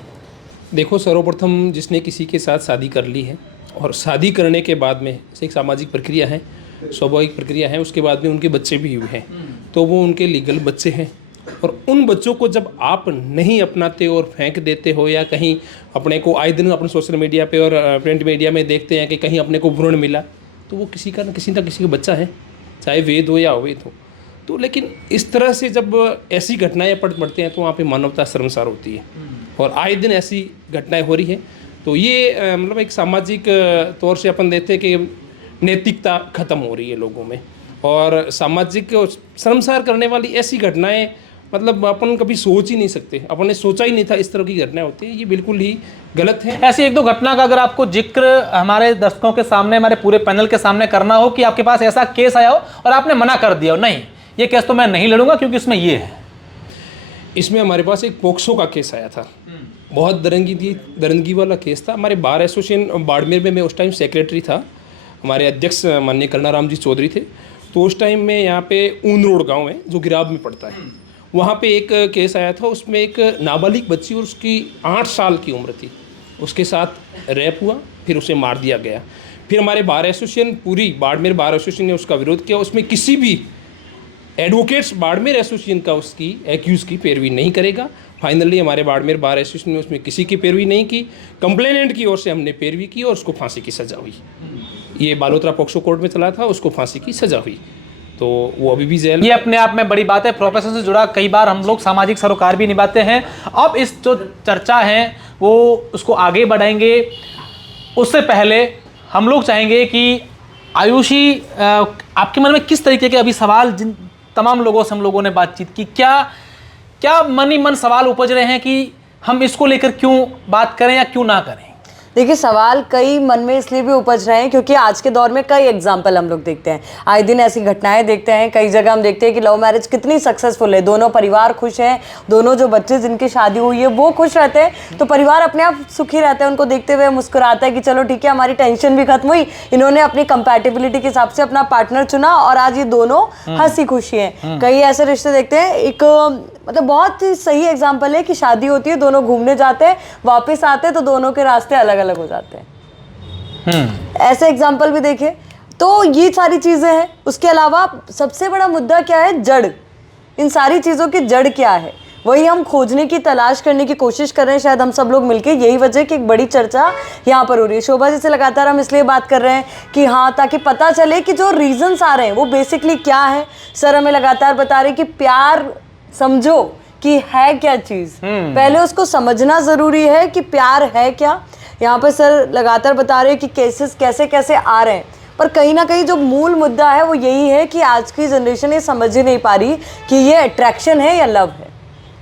देखो, सर्वप्रथम जिसने किसी के साथ शादी कर ली है और शादी करने के बाद में एक सामाजिक प्रक्रिया है, स्वाभाविक प्रक्रिया है, उसके बाद में उनके बच्चे भी हुए हैं, तो वो उनके लीगल बच्चे हैं। और उन बच्चों को जब आप नहीं अपनाते और फेंक देते हो, या कहीं अपने को आए दिन अपने सोशल मीडिया पे और प्रिंट मीडिया में देखते हैं कि कहीं अपने को भ्रूण मिला, तो वो किसी का किसी का बच्चा है, चाहे वेद हो या अवैध हो। तो लेकिन इस तरह से जब ऐसी घटनाएं पड़ती हैं तो वहाँ पे मानवता शर्मसार होती है, और आए दिन ऐसी घटनाएं हो रही है। तो ये मतलब एक सामाजिक तौर से अपन देखते हैं कि नैतिकता खत्म हो रही है लोगों में, और सामाजिक शर्मसार करने वाली ऐसी घटनाएं मतलब अपन कभी सोच ही नहीं सकते, अपन ने सोचा ही नहीं था इस तरह की घटनाएं होती है। ये बिल्कुल ही गलत है। ऐसी 1-2 घटना का अगर आपको जिक्र हमारे दर्शकों के सामने, हमारे पूरे पैनल के सामने करना हो कि आपके पास ऐसा केस आया हो और आपने मना कर दिया हो, नहीं ये केस तो मैं नहीं लड़ूंगा क्योंकि इसमें ये है। इसमें हमारे पास एक पोक्सो का केस आया था, बहुत दरंगी वाला केस था। हमारे बार एसोसिएशन बाड़मेर में मैं उस टाइम सेक्रेटरी था, हमारे अध्यक्ष माननीय कर्णाराम जी चौधरी थे। तो उस टाइम में यहाँ पे ऊन रोड गाँव है जो गिराब में पड़ता है, वहाँ पे एक केस आया था। उसमें एक नाबालिग बच्ची और उसकी 8 साल की उम्र थी, उसके साथ रेप हुआ, फिर उसे मार दिया गया। फिर हमारे बार एसोसिएशन, पूरी बाड़मेर बार एसोसिएशन ने उसका विरोध किया। उसमें किसी भी एडवोकेट्स बाड़मेर एसोसिएशन का उसकी एक्यूज़ की पैरवी नहीं करेगा। फाइनली हमारे बाड़मेर बार एसोसिएशन ने उसमें किसी की पैरवी नहीं की, कंप्लेनेंट की ओर से हमने पैरवी की और उसको फांसी की सज़ा हुई। ये बालोतरा पॉक्सो कोर्ट में चला था, उसको फांसी की सज़ा हुई, तो वो अभी भी जेल। ये अपने आप में बड़ी बात है। प्रोफेशन से जुड़ा कई बार हम लोग सामाजिक सरोकार भी निभाते हैं। अब इस जो चर्चा है वो उसको आगे बढ़ाएंगे, उससे पहले हम लोग चाहेंगे कि आयुषी, आपके मन में किस तरीके के अभी सवाल, जिन तमाम लोगों से हम लोगों ने बातचीत की, क्या मन ही मन सवाल उपज रहे हैं कि हम इसको लेकर क्यों बात करें या क्यों ना करें? देखिए सवाल कई मन में इसलिए भी उपज रहे हैं क्योंकि आज के दौर में कई एग्जाम्पल हम लोग देखते हैं, आए दिन ऐसी घटनाएं देखते हैं। कई जगह हम देखते हैं कि लव मैरिज कितनी सक्सेसफुल है, दोनों परिवार खुश हैं, दोनों जो बच्चे जिनकी शादी हुई है वो खुश रहते हैं, तो परिवार अपने आप सुखी रहता है, उनको देखते हुए मुस्कुराता है कि चलो ठीक है, हमारी टेंशन भी खत्म हुई, इन्होंने अपनी कंपैटिबिलिटी के हिसाब से अपना पार्टनर चुना और आज ये दोनों हंसी खुशी हैं। कई ऐसे रिश्ते देखते हैं, एक मतलब बहुत ही सही एग्जाम्पल है कि शादी होती है, दोनों घूमने जाते हैं, वापस आते हैं तो दोनों के रास्ते अलग अलग हो जाते हैं। ऐसे एग्जाम्पल भी देखे। तो ये सारी चीज़ें हैं। उसके अलावा सबसे बड़ा मुद्दा क्या है? जड़। इन सारी चीज़ों की जड़ क्या है, वही हम खोजने की तलाश करने की कोशिश कर रहे हैं, शायद हम सब लोग मिलके। यही वजह कि एक बड़ी चर्चा यहाँ पर हो रही है। शोभा जी से लगातार हम इसलिए बात कर रहे हैं कि हाँ, ताकि पता चले कि जो रीजंस आ रहे हैं वो बेसिकली क्या है। सर हमें लगातार बता रहे कि प्यार समझो कि है क्या चीज़, पहले उसको समझना ज़रूरी है कि प्यार है क्या। यहाँ पर सर लगातार बता रहे हैं कि केसेस कैसे कैसे आ रहे हैं, पर कहीं ना कहीं जो मूल मुद्दा है वो यही है कि आज की जनरेशन ये समझ ही नहीं पा रही कि ये अट्रैक्शन है या लव है।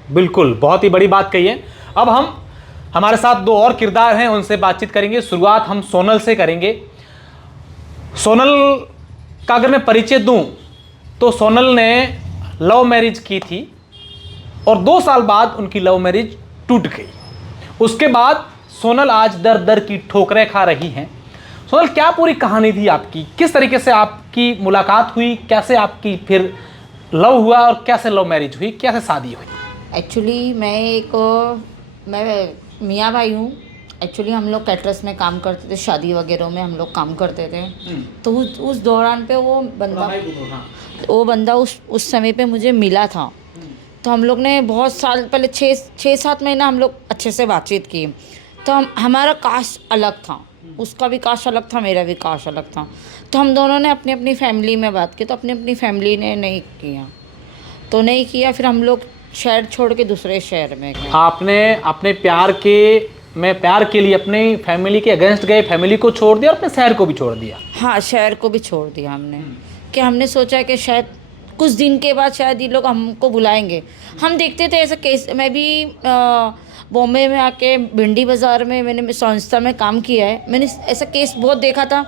बिल्कुल, बहुत ही बड़ी बात कही है। अब हमारे साथ दो और किरदार हैं, उनसे बातचीत करेंगे। शुरुआत हम सोनल से करेंगे। सोनल का अगर मैं परिचय दूं तो सोनल ने लव मैरिज की थी और 2 साल बाद उनकी लव मैरिज टूट गई। उसके बाद सोनल आज दर दर की ठोकरें खा रही हैं। सोनल, क्या पूरी कहानी थी आपकी? किस तरीके से आपकी मुलाकात हुई, कैसे आपकी फिर लव हुआ और कैसे लव मैरिज हुई, कैसे शादी हुई? एक्चुअली मैं मियाँ भाई हूँ। एक्चुअली हम लोग कैटरस में काम करते थे, शादी वगैरह में हम लोग काम करते थे। तो उस दौरान पे वो बंदा उस समय पे मुझे मिला था। तो हम लोग ने बहुत साल पहले 6-7 महीना हम लोग अच्छे से बातचीत की। तो हमारा कास्ट अलग था, उसका भी कास्ट अलग था, मेरा भी कास्ट अलग था। तो हम दोनों ने अपनी अपनी फैमिली में बात की, तो अपनी फैमिली ने नहीं किया। फिर हम लोग शहर छोड़ के दूसरे शहर में गए। आपने अपने प्यार के लिए अपनी फैमिली के अगेंस्ट गए, फैमिली को छोड़ दिया और अपने शहर को भी छोड़ दिया? हाँ, शहर को भी छोड़ दिया हमने। कि हमने सोचा कि शायद कुछ दिन के बाद शायद ये लोग हमको बुलाएंगे। हम देखते थे ऐसा केस। मैं भी बॉम्बे में आके भिंडी बाज़ार में मैंने संस्था में काम किया है। मैंने ऐसा केस बहुत देखा था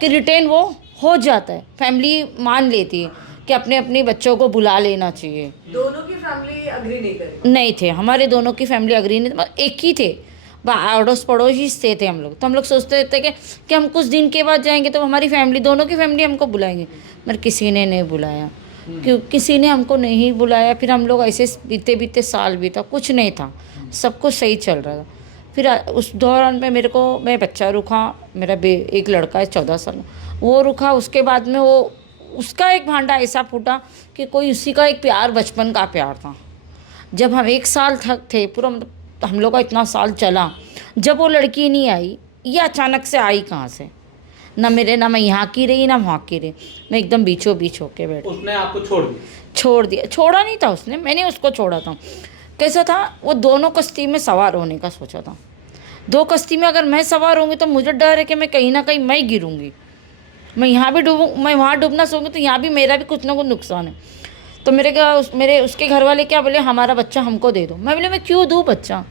कि रिटेन वो हो जाता है, फैमिली मान लेती है कि अपने बच्चों को बुला लेना चाहिए। दोनों की फैमिली अग्री नहीं थे, हमारे दोनों की फैमिली अग्री नहीं थी, एक ही थे, अड़ोस पड़ोसी से थे हम लोग। तो हम लोग सोचते थे कि हम कुछ दिन के बाद जाएंगे तो हमारी फैमिली, दोनों की फैमिली हमको बुलाएंगे, मगर किसी ने नहीं बुलाया। किसी ने हमको नहीं बुलाया। फिर हम लोग ऐसे बीते साल बीता, कुछ नहीं था, सब कुछ सही चल रहा था। फिर उस दौरान में मैं बच्चा रुका, मेरा एक लड़का है 14 साल, वो रुका। उसके बाद में उसका एक भांडा ऐसा फूटा कि कोई उसी का एक प्यार, बचपन का प्यार था। जब हम 1 साल तक थे, पूरा मतलब हम लोग का इतना साल चला, जब वो लड़की नहीं आई, ये अचानक से आई कहाँ से? ना मैं यहाँ की रही ना वहाँ की रही, मैं एकदम बीचों बीच होके बैठी। उसने आपको छोड़ दिया? छोड़ा नहीं था उसने, मैंने उसको छोड़ा था। कैसा था, वो दोनों कश्ती में सवार होने का सोचा था। 2 कश्ती में अगर मैं सवार होंगी तो मुझे डर है कि मैं कहीं ना कहीं मैं गिरूंगी, मैं यहाँ भी मैं वहाँ डूबना सोऊंगी तो यहाँ भी मेरा भी कुछ ना कुछ नुकसान है। तो उसके घर वाले क्या बोले, हमारा बच्चा हमको दे दो। मैं बोले मैं क्यों दूँ बच्चा,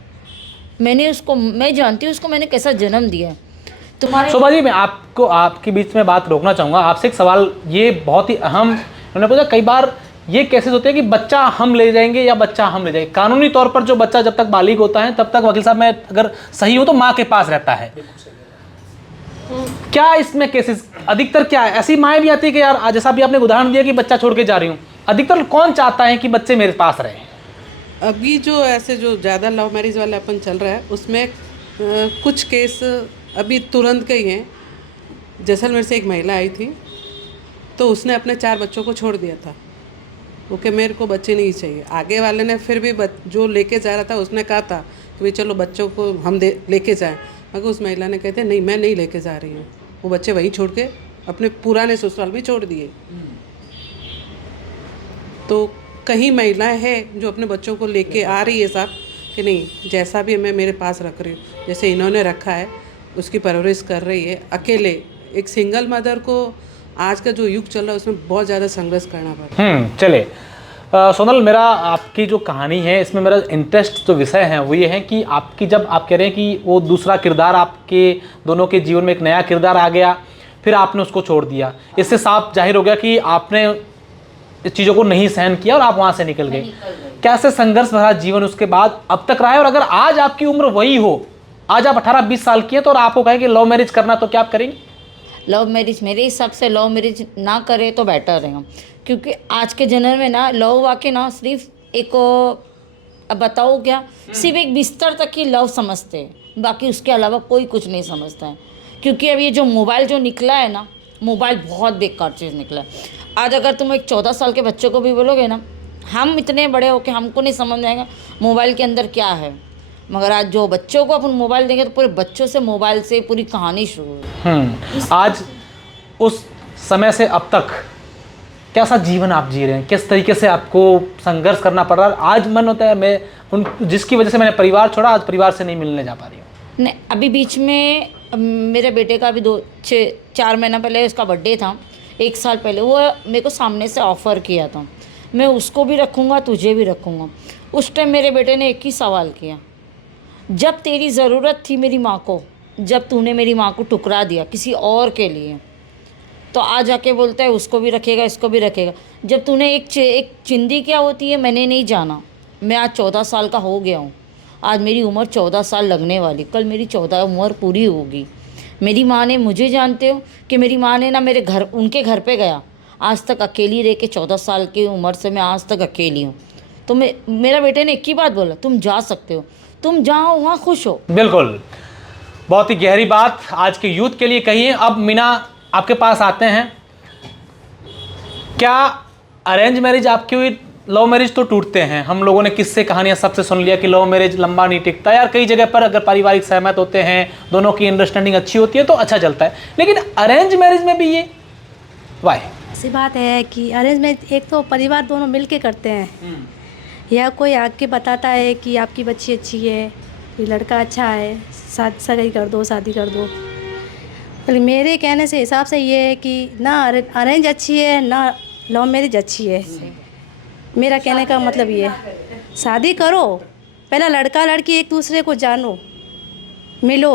मैं जानती हूँ उसको मैंने कैसा जन्म दिया है। तुम्हारे शोभा जी, मैं आपके बीच में बात रोकना चाहूँगा। आपसे एक सवाल, ये बहुत ही अहम, उन्होंने पूछा कई बार ये केसेस होते हैं कि बच्चा हम ले जाएंगे या बच्चा हम ले जाएंगे। कानूनी तौर पर जो बच्चा जब तक बालिग होता है तब तक, वकील साहब मैं अगर सही हूँ तो माँ के पास रहता है। क्या इसमें केसेस अधिकतर क्या है? ऐसी माएँ भी आती है कि यार, जैसा भी आपने उदाहरण दिया कि बच्चा छोड़ के जा रही हूँ, अधिकतर कौन चाहता है कि बच्चे मेरे पास रहे? अभी जो ज़्यादा लव मैरिज वाला अपन चल रहा है उसमें कुछ केस अभी तुरंत के ही हैं। जैसलमेर से एक महिला आई थी, तो उसने अपने 4 बच्चों को छोड़ दिया था, ओके मेरे को बच्चे नहीं चाहिए। आगे वाले ने फिर भी जो लेके जा रहा था उसने कहा था कि भाई चलो बच्चों को हम लेके जाएं, मगर उस महिला ने कहते नहीं, मैं नहीं लेके जा रही हूँ। वो बच्चे वहीं छोड़ के अपने पुराने ससुराल भी छोड़ दिए। तो कहीं महिलाएं हैं जो अपने बच्चों को लेके आ रही है साहब कि नहीं, जैसा भी मैं मेरे पास रख रही हूँ, जैसे इन्होंने रखा है उसकी परवरिश कर रही है अकेले। एक सिंगल मदर को आज का जो युग चल रहा है उसमें बहुत ज़्यादा संघर्ष करना पड़ता है। चले, सोनल, मेरा आपकी जो कहानी है इसमें मेरा इंटरेस्ट जो विषय है वो ये है कि आपकी, जब आप कह रहे हैं कि वो दूसरा किरदार आपके दोनों के जीवन में एक नया किरदार आ गया, फिर आपने उसको छोड़ दिया, इससे साफ जाहिर हो गया कि आपने इस चीज़ों को नहीं सहन किया और आप वहाँ से निकल गए। कैसे संघर्ष भरा जीवन उसके बाद अब तक रहा है? और अगर आज आपकी उम्र वही हो, आज आप 18-20 साल की है, तो और आपको कहें कि लव मैरिज करना, तो क्या आप करेंगे? लव मैरिज मेरे हिसाब से लव मैरिज ना करे तो बेटर रहेगा, क्योंकि आज के जनर में ना लव वाके ना सिर्फ एक, अब बताओ क्या, सिर्फ एक बिस्तर तक ही लव समझते हैं, बाकी उसके अलावा कोई कुछ नहीं समझता है। क्योंकि अब ये जो मोबाइल जो निकला है ना, मोबाइल बहुत बेकार चीज़ निकला है। आज अगर तुम एक 14 साल के बच्चों को भी बोलोगे ना, हम इतने बड़े हो के हमको नहीं समझ में आएगा मोबाइल के अंदर क्या है, मगर आज जो बच्चों को अपन मोबाइल देंगे तो पूरे बच्चों से मोबाइल से पूरी कहानी शुरू है। आज उस समय से अब तक कैसा जीवन आप जी रहे हैं? किस तरीके से आपको संघर्ष करना पड़ रहा है? आज मन होता है मैं उन जिसकी वजह से मैंने परिवार छोड़ा, आज परिवार से नहीं मिलने जा पा रही हूँ। नहीं, अभी बीच में मेरे बेटे का अभी 4 महीना पहले उसका बर्थडे था, 1 साल पहले, वो मेरे को सामने से ऑफ़र किया था, मैं उसको भी रखूँगा तुझे भी रखूँगा। उस टाइम मेरे बेटे ने एक ही सवाल किया, जब तेरी ज़रूरत थी मेरी माँ को, जब तूने मेरी माँ को ठुकरा दिया किसी और के लिए, तो आज आके बोलता है उसको भी रखेगा इसको भी रखेगा। जब तूने एक चिंदी क्या होती है मैंने नहीं जाना। मैं आज 14 साल का हो गया हूँ, आज मेरी उम्र 14 साल लगने वाली, कल मेरी 14 उम्र पूरी होगी। मेरी माँ ने, मुझे जानते हो कि मेरी माँ ने ना मेरे घर, उनके घर पे गया, आज तक अकेली रह के 14 साल की उम्र से मैं आज तक अकेली हूँ। तो मेरा बेटे ने एक ही बात बोला, तुम जा सकते हो, तुम जाओ वहाँ खुश हो। बिल्कुल, बहुत ही गहरी बात आज के यूथ के लिए कही है। अब मीना आपके पास आते हैं, क्या अरेंज मैरिज आपकी हुई? लव मैरिज तो टूटते हैं, हम लोगों ने किस्से कहानियां सबसे सुन लिया कि लव मैरिज लंबा नहीं टिकता। यार कई जगह पर अगर पारिवारिक सहमत होते हैं, दोनों की अंडरस्टैंडिंग अच्छी होती है तो अच्छा चलता है, लेकिन अरेंज मैरिज में भी ये वाई? ऐसी बात है कि अरेंज मैरिज एक तो परिवार दोनों मिल के करते हैं, या कोई आके बताता है कि आपकी बच्ची अच्छी है, ये लड़का अच्छा है, शादी कर दो, शादी कर दो। तो मेरे कहने से हिसाब से ये है कि ना अरेंज अच्छी है ना लव मैरिज अच्छी है। मेरा कहने का मतलब ये है, शादी करो, पहला लड़का लड़की एक दूसरे को जानो, मिलो,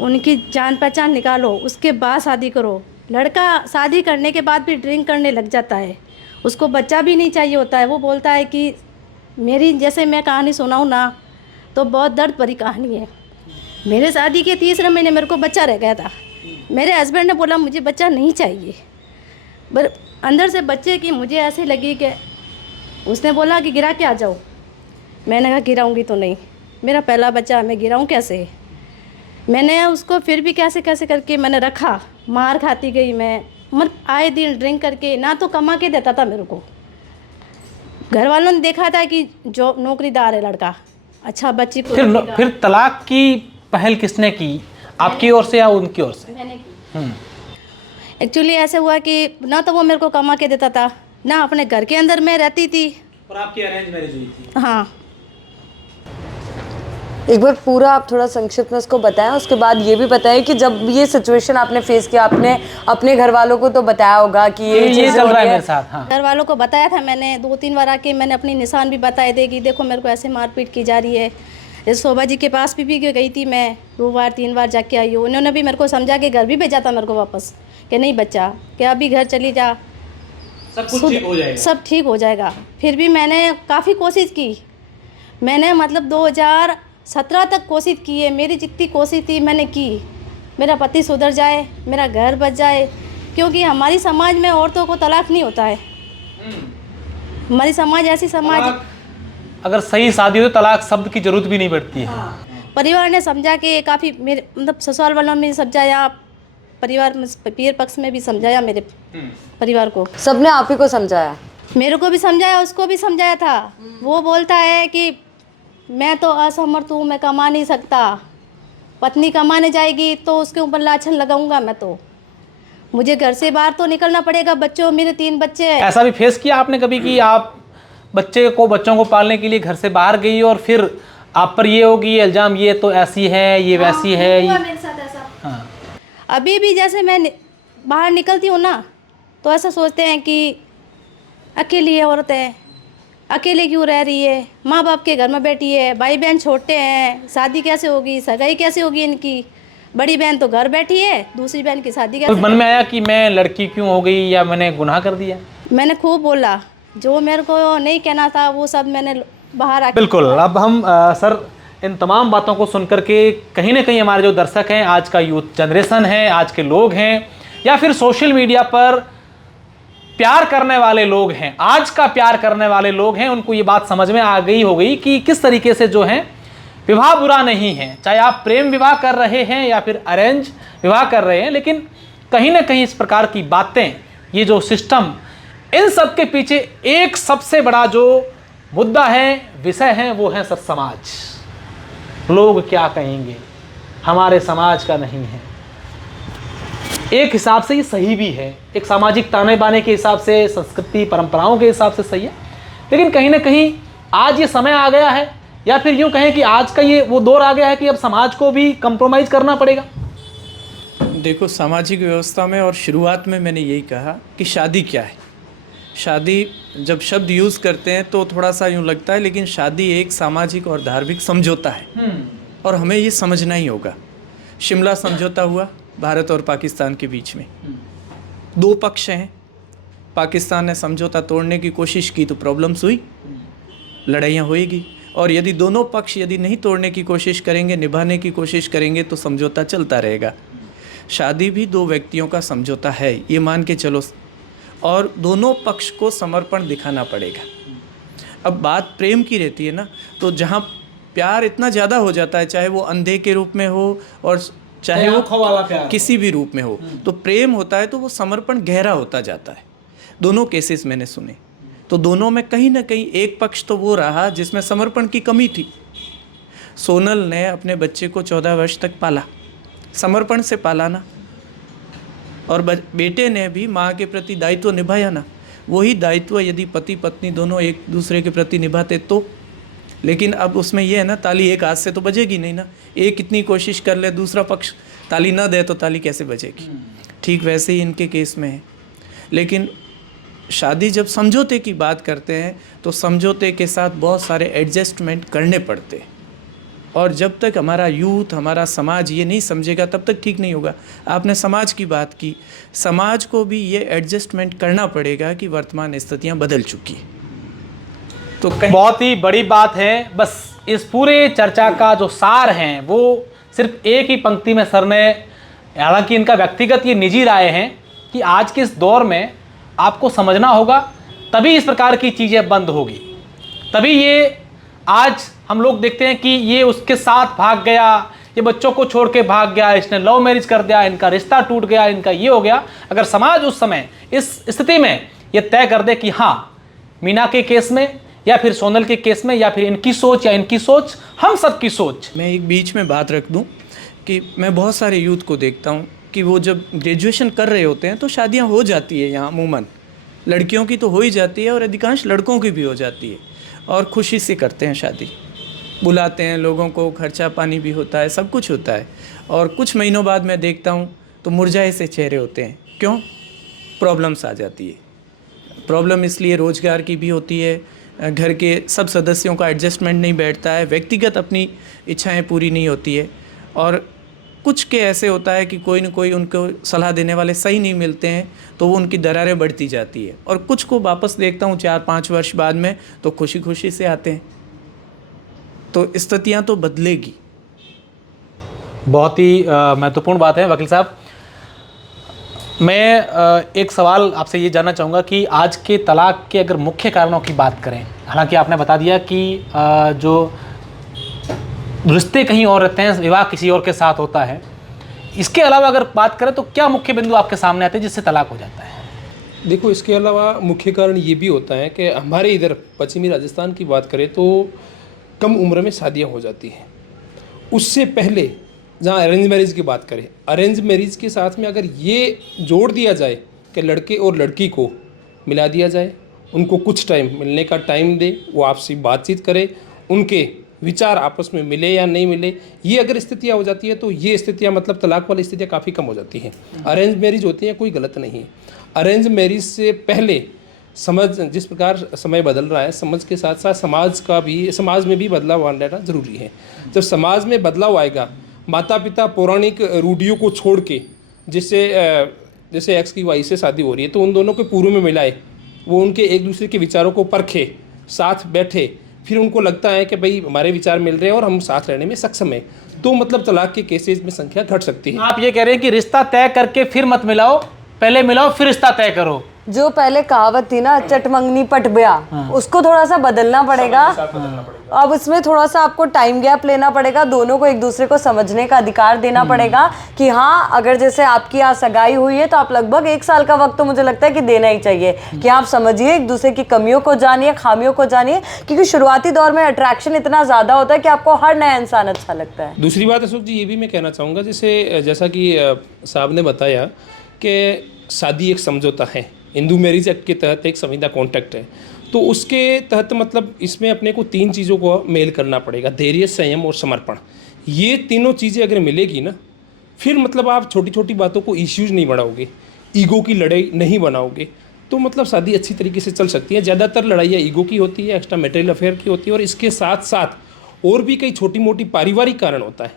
उनकी जान पहचान निकालो, उसके बाद शादी करो। लड़का शादी करने के बाद भी ड्रिंक करने लग जाता है, उसको बच्चा भी नहीं चाहिए होता है। वो बोलता है कि मेरी, जैसे मैं कहानी सुनाऊँ ना तो बहुत दर्द भरी कहानी है। मेरे शादी के 3 महीने मेरे को बच्चा रह गया था। मेरे हस्बैंड ने बोला मुझे बच्चा नहीं चाहिए, पर अंदर से बच्चे की मुझे ऐसे लगी कि उसने बोला कि गिरा के आ जाओ। मैंने कहा गिराऊंगी तो नहीं, मेरा पहला बच्चा, मैं गिराऊं कैसे। मैंने उसको फिर भी कैसे कैसे करके मैंने रखा, मार खाती गई मैं, मतलब आए दिन ड्रिंक करके, ना तो कमा के देता था मेरे को। घर वालों ने देखा था कि जो नौकरीदार है लड़का, अच्छा बच्ची को। फिर तलाक की पहल किसने की, आपकी ओर से या उनकी ओर से? मैंने की। एक्चुअली ऐसे हुआ कि ना तो वो मेरे को कमा के देता था, ना अपने घर के अंदर मैं रहती थी। और आपकी अरेंज मैरिज हुई थी? हाँ। एक बार पूरा आप थोड़ा संक्षिप्त में उसको बताएं, उसके बाद ये भी बताएं कि जब ये सिचुएशन आपने फेस किया, आपने अपने घर वालों को तो बताया होगा कि ये चल रहा है मेरे साथ। हाँ। घर वालों को बताया था मैंने, 2-3 बार आके मैंने अपनी निशान भी बताए थे कि देखो मेरे को ऐसे मारपीट की जा रही है। जैसे शोभा जी के पास भी गई थी मैं, 2 बार 3 बार जाके आई हूँ। उन्होंने भी मेरे को समझा के घर भी भेजा था मेरे को वापस, कि नहीं बच्चा, कि अभी घर चली जा, सब कुछ ठीक हो जाएगा, सब ठीक हो जाएगा। फिर भी मैंने काफ़ी कोशिश की, मैंने मतलब 2017 तक कोशिश की है। मेरी जितनी कोशिश थी मैंने की, मेरा पति सुधर जाए, मेरा घर बच जाए, क्योंकि हमारी समाज में औरतों को तलाक नहीं होता है। हमारी समाज ऐसी समाज, अगर सही शादी हो तो तलाक शब्द की जरूरत भी नहीं पड़ती है। परिवार ने समझा के काफ़ी, मेरे मतलब ससुराल वालों ने समझाया, परिवार में पीर पक्ष में भी समझाया मेरे परिवार को, सबने आप ही को समझाया? मेरे को भी समझाया, उसको भी समझाया था। वो बोलता है कि मैं तो असमर्थ हूँ, मैं कमा नहीं सकता, पत्नी कमाने जाएगी तो उसके ऊपर लाछन लगाऊंगा मैं, तो मुझे घर से बाहर तो निकलना पड़ेगा। बच्चों, मेरे 3 बच्चे हैं। ऐसा भी फेस किया आपने कभी कि आप बच्चों को पालने के लिए घर से बाहर गई और फिर आप पर ये होगी ये इल्ज़ाम, ये तो ऐसी है, ये वैसी है? हुआ मेरे साथ ऐसा। हाँ। अभी भी जैसे मैं बाहर निकलती हूँ ना, तो ऐसा सोचते हैं कि अकेली औरत है, अकेले क्यों रह रही है, माँ बाप के घर में बैठी है, भाई बहन छोटे हैं, शादी कैसे होगी, सगाई कैसे होगी इनकी, बड़ी बहन तो घर बैठी है, दूसरी बहन की शादी तो कैसे। मन में आया कि मैं लड़की क्यों हो गई या मैंने गुनाह कर दिया? मैंने खूब बोला, जो मेरे को नहीं कहना था वो सब मैंने बाहर आके। बिल्कुल। अब हम सर इन तमाम बातों को सुनकर के कहीं ना कहीं हमारे जो दर्शक हैं, आज का यूथ जनरेशन है, आज के लोग हैं, या फिर सोशल मीडिया पर प्यार करने वाले लोग हैं, आज का प्यार करने वाले लोग हैं, उनको ये बात समझ में आ गई होगी कि किस तरीके से जो है विवाह बुरा नहीं है। चाहे आप प्रेम विवाह कर रहे हैं या फिर अरेंज विवाह कर रहे हैं, लेकिन कहीं ना कहीं इस प्रकार की बातें, ये जो सिस्टम, इन सब के पीछे एक सबसे बड़ा जो मुद्दा है, विषय है, वो है सर समाज। लोग क्या कहेंगे, हमारे समाज का नहीं है। एक हिसाब से ये सही भी है, एक सामाजिक ताने बाने के हिसाब से, संस्कृति परंपराओं के हिसाब से सही है, लेकिन कहीं ना कहीं आज ये समय आ गया है, या फिर यूँ कहें कि आज का ये वो दौर आ गया है कि अब समाज को भी कंप्रोमाइज़ करना पड़ेगा। देखो, सामाजिक व्यवस्था में और शुरुआत में मैंने यही कहा कि शादी क्या है। शादी जब शब्द यूज़ करते हैं तो थोड़ा सा यूँ लगता है, लेकिन शादी एक सामाजिक और धार्मिक समझौता है और हमें ये समझना ही होगा। शिमला समझौता हुआ भारत और पाकिस्तान के बीच में, दो पक्ष हैं। पाकिस्तान ने समझौता तोड़ने की कोशिश की तो प्रॉब्लम्स हुई, लड़ाइयाँ होएगी, और यदि दोनों पक्ष यदि नहीं तोड़ने की कोशिश करेंगे, निभाने की कोशिश करेंगे, तो समझौता चलता रहेगा। शादी भी दो व्यक्तियों का समझौता है, ये मान के चलो, और दोनों पक्ष को समर्पण दिखाना पड़ेगा। अब बात प्रेम की रहती है ना, तो जहाँ प्यार इतना ज़्यादा हो जाता है, चाहे वो अंधे के रूप में हो और चाहे वो किसी भी रूप में हो, तो प्रेम होता है तो वो समर्पण गहरा होता जाता है। दोनों केसेस मैंने सुने, तो दोनों में कहीं ना कहीं एक पक्ष तो वो रहा जिसमें समर्पण की कमी थी। सोनल ने अपने बच्चे को 14 वर्ष तक पाला, समर्पण से पाला ना, और बेटे ने भी माँ के प्रति दायित्व निभाया ना। वही दायित्व यदि पति पत्नी दोनों एक दूसरे के प्रति निभाते तो, लेकिन अब उसमें यह है ना, ताली एक हाथ से तो बजेगी नहीं ना। एक इतनी कोशिश कर ले, दूसरा पक्ष ताली ना दे तो ताली कैसे बजेगी। ठीक वैसे ही इनके केस में है। लेकिन शादी जब समझौते की बात करते हैं तो समझौते के साथ बहुत सारे एडजस्टमेंट करने पड़ते हैं, और जब तक हमारा यूथ, हमारा समाज ये नहीं समझेगा तब तक ठीक नहीं होगा। आपने समाज की बात की, समाज को भी ये एडजस्टमेंट करना पड़ेगा कि वर्तमान स्थितियाँ बदल चुकी हैं। तो बहुत ही बड़ी बात है। बस इस पूरे चर्चा का जो सार है वो सिर्फ एक ही पंक्ति में सर ने, हालांकि इनका व्यक्तिगत ये निजी राय है, कि आज के इस दौर में आपको समझना होगा, तभी इस प्रकार की चीज़ें बंद होगी। तभी ये आज हम लोग देखते हैं कि ये उसके साथ भाग गया, ये बच्चों को छोड़ के भाग गया, इसने लव मैरिज कर दिया, इनका रिश्ता टूट गया, इनका ये हो गया। अगर समाज उस समय इस स्थिति में ये तय कर दे कि हाँ, मीना के केस में या फिर सोनल के केस में, या फिर इनकी सोच या इनकी सोच, हम सब की सोच। मैं एक बीच में बात रख दूं कि मैं बहुत सारे यूथ को देखता हूं कि वो जब ग्रेजुएशन कर रहे होते हैं तो शादियां हो जाती है यहाँ अमूमन। लड़कियों की तो हो ही जाती है और अधिकांश लड़कों की भी हो जाती है, और खुशी से करते हैं शादी, बुलाते हैं लोगों को, खर्चा पानी भी होता है, सब कुछ होता है। और कुछ महीनों बाद मैं देखता हूँ तो मुरझाए से चेहरे होते हैं। क्यों? प्रॉब्लम्स आ जाती है। प्रॉब्लम इसलिए रोज़गार की भी होती है, घर के सब सदस्यों का एडजस्टमेंट नहीं बैठता है, व्यक्तिगत अपनी इच्छाएं पूरी नहीं होती है, और कुछ के ऐसे होता है कि कोई न कोई उनको सलाह देने वाले सही नहीं मिलते हैं, तो वो उनकी दरारें बढ़ती जाती है। और कुछ को वापस देखता हूँ 4-5 वर्ष बाद में तो खुशी खुशी से आते हैं। तो स्थितियाँ तो बदलेगी। बहुत ही महत्वपूर्ण बात है वकील साहब। मैं एक सवाल आपसे ये जानना चाहूँगा कि आज के तलाक के अगर मुख्य कारणों की बात करें, हालांकि आपने बता दिया कि जो रिश्ते कहीं और रहते हैं, विवाह किसी और के साथ होता है, इसके अलावा अगर बात करें तो क्या मुख्य बिंदु आपके सामने आते हैं जिससे तलाक हो जाता है? देखो, इसके अलावा मुख्य कारण ये भी होता है कि हमारे इधर पश्चिमी राजस्थान की बात करें तो कम उम्र में शादियाँ हो जाती हैं। उससे पहले जहाँ अरेंज मैरिज की बात करें, अरेंज मैरिज के साथ में अगर ये जोड़ दिया जाए कि लड़के और लड़की को मिला दिया जाए, उनको कुछ टाइम मिलने का टाइम दे, वो आपसी बातचीत करे, उनके विचार आपस में मिले या नहीं मिले, ये अगर स्थितियाँ हो जाती है तो ये स्थितियाँ, मतलब तलाक वाली स्थितियाँ काफ़ी कम हो जाती हैं। अरेंज मैरिज होती हैं, कोई गलत नहीं है। अरेंज मैरिज से पहले समझ, जिस प्रकार समय बदल रहा है, समझ के साथ साथ समाज में भी बदलाव आना ज़रूरी है। जब समाज में बदलाव आएगा, माता पिता पौराणिक रूढ़ियों को छोड़ के, जैसे एक्स की वाई से शादी हो रही है तो उन दोनों को पूर्व में मिलाए, वो उनके एक दूसरे के विचारों को परखे, साथ बैठे, फिर उनको लगता है कि भाई हमारे विचार मिल रहे हैं और हम साथ रहने में सक्षम हैं, तो मतलब तलाक के केसेस में संख्या घट सकती है। आप ये कह रहे हैं कि रिश्ता तय करके फिर मत मिलाओ, पहले मिलाओ फिर रिश्ता तय करो। जो पहले कहावत थी ना, चट मंगनी पट ब्याह, उसको थोड़ा सा बदलना पड़ेगा। अब इसमें थोड़ा सा आपको टाइम गैप लेना पड़ेगा, दोनों को एक दूसरे को समझने का अधिकार देना पड़ेगा कि हाँ, अगर जैसे आपकी यहाँ सगाई हुई है तो आप लगभग 1 साल का वक्त तो मुझे लगता है कि देना ही चाहिए कि आप समझिए, एक दूसरे की कमियों को जानिए, खामियों को जानिए, क्योंकि शुरुआती दौर में अट्रैक्शन इतना ज़्यादा होता है कि आपको हर नया इंसान अच्छा लगता है। दूसरी बात अशोक जी ये भी मैं कहना चाहूँगा, जैसा कि साहब ने बताया कि शादी एक समझौता है, हिंदू मैरिज एक्ट के तहत एक संविदा कॉन्ट्रैक्ट है, तो उसके तहत मतलब इसमें अपने को 3 चीज़ों को मेल करना पड़ेगा, धैर्य, संयम और समर्पण। ये तीनों चीज़ें अगर मिलेगी ना, फिर मतलब आप छोटी छोटी बातों को इश्यूज नहीं बढ़ाओगे, ईगो की लड़ाई नहीं बनाओगे, तो मतलब शादी अच्छी तरीके से चल सकती है। ज़्यादातर लड़ाइयाँ ईगो की होती है, एक्स्ट्रा मटेरियल अफेयर की होती है, और इसके साथ साथ और भी कई छोटी मोटी पारिवारिक कारण होता है।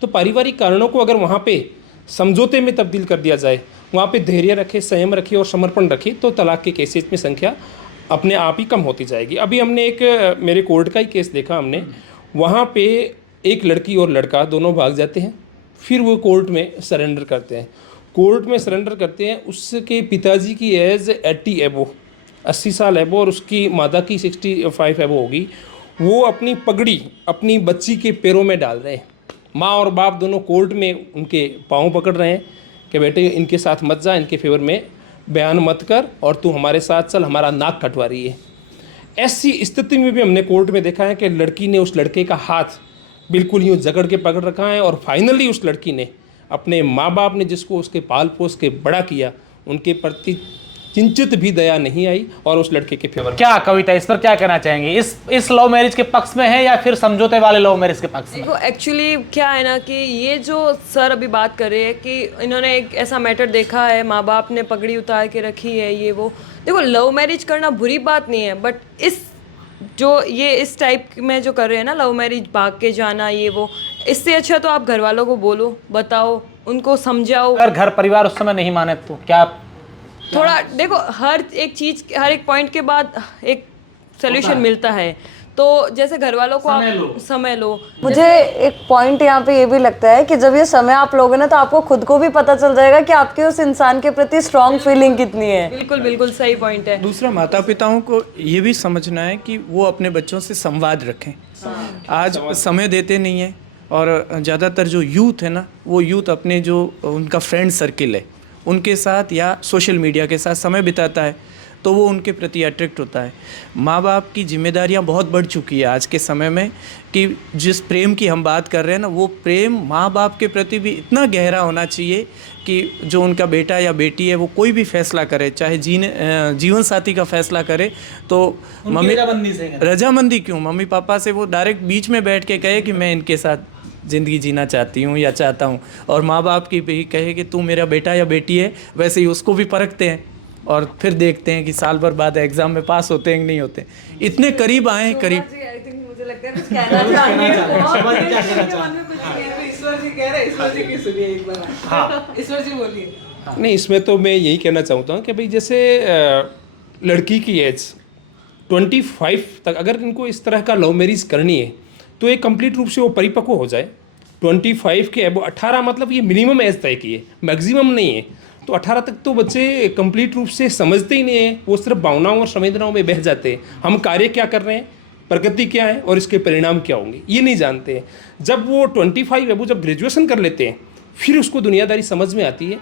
तो पारिवारिक कारणों को अगर वहाँ पे समझौते में तब्दील कर दिया जाए, वहाँ पे धैर्य रखे, संयम रखे और समर्पण रखे, तो तलाक के केसेस में संख्या अपने आप ही कम होती जाएगी। अभी हमने एक मेरे कोर्ट का ही केस देखा हमने, वहाँ पे एक लड़की और लड़का दोनों भाग जाते हैं, फिर वो कोर्ट में सरेंडर करते हैं। उसके पिताजी की एज 80 साल एबो और उसकी माता की 65 एबो होगी। वो अपनी पगड़ी अपनी बच्ची के पैरों में डाल रहे हैं। माँ और बाप दोनों कोर्ट में उनके पाँव पकड़ रहे हैं कि बेटे इनके साथ मत जा, इनके फेवर में बयान मत कर, और तू हमारे साथ चल, हमारा नाक कटवा रही है। ऐसी स्थिति में भी हमने कोर्ट में देखा है कि लड़की ने उस लड़के का हाथ बिल्कुल यूँ जकड़ के पकड़ रखा है, और फाइनली उस लड़की ने अपने माँ बाप ने जिसको उसके पाल पोस के बड़ा किया, उनके प्रति किंचित भी दया नहीं आई और उस लड़के के फेवर। क्या कविता, इस पर क्या कहना चाहेंगे? इस लव मैरिज के पक्ष में है या फिर समझौते वाले लव मैरिज के पक्ष में? देखो एक्चुअली क्या है ना कि ये जो सर अभी बात कर रहे हैं कि इन्होंने एक ऐसा मैटर देखा है, माँ बाप ने पगड़ी उतार के रखी है, ये वो। देखो लव मैरिज करना बुरी बात नहीं है, बट इस टाइप में जो कर रहे हैं ना लव मैरिज, भाग के जाना, ये वो, इससे अच्छा तो आप घर वालों को बोलो, बताओ, उनको समझाओ। अगर घर परिवार उस समय नहीं माने तो क्या? थोड़ा देखो, हर एक चीज़, हर एक पॉइंट के बाद एक सोल्यूशन मिलता है, तो जैसे घर वालों को आप समय लो। मुझे एक पॉइंट यहाँ पे ये भी लगता है कि जब ये समय आप लोगे ना, तो आपको खुद को भी पता चल जाएगा कि आपके उस इंसान के प्रति स्ट्रॉन्ग फीलिंग कितनी है। बिल्कुल बिल्कुल सही पॉइंट है। दूसरा, माता पिताओं को ये भी समझना है कि वो अपने बच्चों से संवाद रखें। आज समय देते नहीं है, और ज़्यादातर जो यूथ है ना, वो यूथ अपने जो उनका फ्रेंड सर्किल है उनके साथ या सोशल मीडिया के साथ समय बिताता है, तो वो उनके प्रति अट्रैक्ट होता है। माँ बाप की जिम्मेदारियाँ बहुत बढ़ चुकी है आज के समय में, कि जिस प्रेम की हम बात कर रहे हैं ना, वो प्रेम माँ बाप के प्रति भी इतना गहरा होना चाहिए कि जो उनका बेटा या बेटी है वो कोई भी फैसला करे, चाहे जीवन साथी का फैसला करे, तो मम्मी रजामंदी क्यों, मम्मी पापा से वो डायरेक्ट बीच में बैठ के कहे कि मैं इनके साथ ज़िंदगी जीना चाहती हूँ या चाहता हूँ, और माँ बाप की भी कहे कि तू मेरा बेटा या बेटी है। वैसे ही उसको भी परखते हैं और फिर देखते हैं कि साल भर बाद एग्ज़ाम में पास होते हैं कि नहीं होते। इतने करीब आए, करीब। मुझे लगता है कुछ कहना चाहिए। नहीं, इसमें तो मैं यही कहना चाहता हूँ कि भाई जैसे लड़की की एज 25 तक अगर इनको इस तरह का लव मैरिज करनी है तो एक कंप्लीट रूप से वो परिपक्व हो जाए। 25 के अब 18 मतलब ये मिनिमम एज तय की है, मैक्सिमम नहीं है। तो 18 तक तो बच्चे कंप्लीट रूप से समझते ही नहीं है, वो सिर्फ भावनाओं और संवेदनाओं में बह जाते हैं। हम कार्य क्या कर रहे हैं, प्रगति क्या है और इसके परिणाम क्या होंगे, ये नहीं जानते हैं। जब वो 25 अब जब ग्रेजुएशन कर लेते हैं, फिर उसको दुनियादारी समझ में आती है।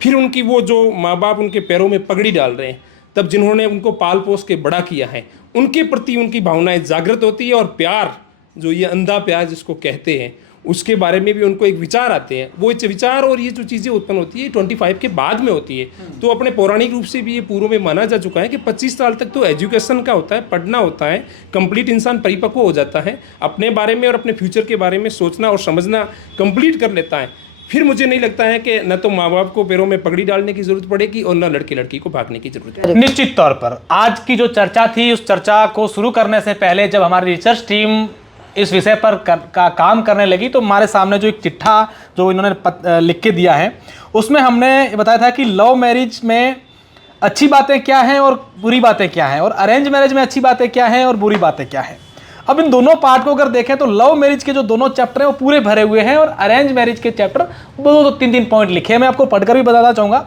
फिर उनकी वो जो माँ बाप उनके पैरों में पगड़ी डाल रहे हैं, तब जिन्होंने उनको पाल पोस के बड़ा किया है, उनके प्रति उनकी भावनाएं जागृत होती है, और प्यार, जो ये अंधा प्यार जिसको कहते हैं, उसके बारे में भी उनको एक विचार आते हैं। वो विचार और ये जो चीज़ें उत्पन्न होती है 25 के बाद में होती है। तो अपने पौराणिक रूप से भी ये पूर्व में माना जा चुका है कि 25 साल तक तो एजुकेशन का होता है, पढ़ना होता है, कंप्लीट इंसान परिपक्व हो जाता है, अपने बारे में और अपने फ्यूचर के बारे में सोचना और समझना कंप्लीट कर लेता है। फिर मुझे नहीं लगता है कि न तो माँ बाप को पैरों में पगड़ी डालने की ज़रूरत पड़ेगी और न लड़के लड़की को भागने की ज़रूरत है। निश्चित तौर पर आज की जो चर्चा थी, उस चर्चा को शुरू करने से पहले जब हमारी रिसर्च टीम इस विषय पर का काम करने लगी तो हमारे सामने जो एक चिट्ठा जो इन्होंने लिख के दिया है, उसमें हमने बताया था कि लव मैरिज में अच्छी बातें क्या हैं और बुरी बातें क्या हैं, और अरेंज मैरिज में अच्छी बातें क्या हैं और बुरी बातें क्या हैं। अब इन दोनों पार्ट को अगर देखें तो लव मैरिज के जो दोनों चैप्टर हैं वो पूरे भरे हुए हैं, और अरेंज मैरिज के चैप्टर 2-3 पॉइंट लिखे हैं। मैं आपको पढ़कर भी बताना चाहूँगा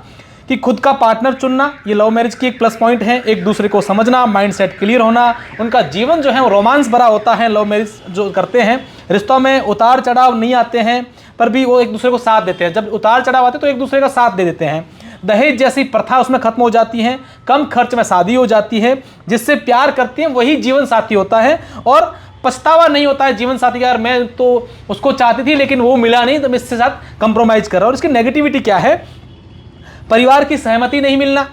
कि खुद का पार्टनर चुनना, ये लव मैरिज की एक प्लस पॉइंट है। एक दूसरे को समझना, माइंड सेट क्लियर होना, उनका जीवन जो है वो रोमांस भरा होता है। लव मैरिज जो करते हैं, रिश्तों में उतार चढ़ाव नहीं आते हैं, पर भी वो एक दूसरे को साथ देते हैं। जब उतार चढ़ाव आते हैं तो एक दूसरे का साथ दे देते हैं। दहेज जैसी प्रथा उसमें खत्म हो जाती है, कम खर्च में शादी हो जाती है, जिससे प्यार करती हैं वही जीवन साथी होता है, और पछतावा नहीं होता है जीवन साथी का, यार मैं तो उसको चाहती थी लेकिन वो मिला नहीं तो मैं इसके साथ कंप्रोमाइज़ कर रहा हूँ। और इसकी नेगेटिविटी क्या है? परिवार की सहमति नहीं मिलना,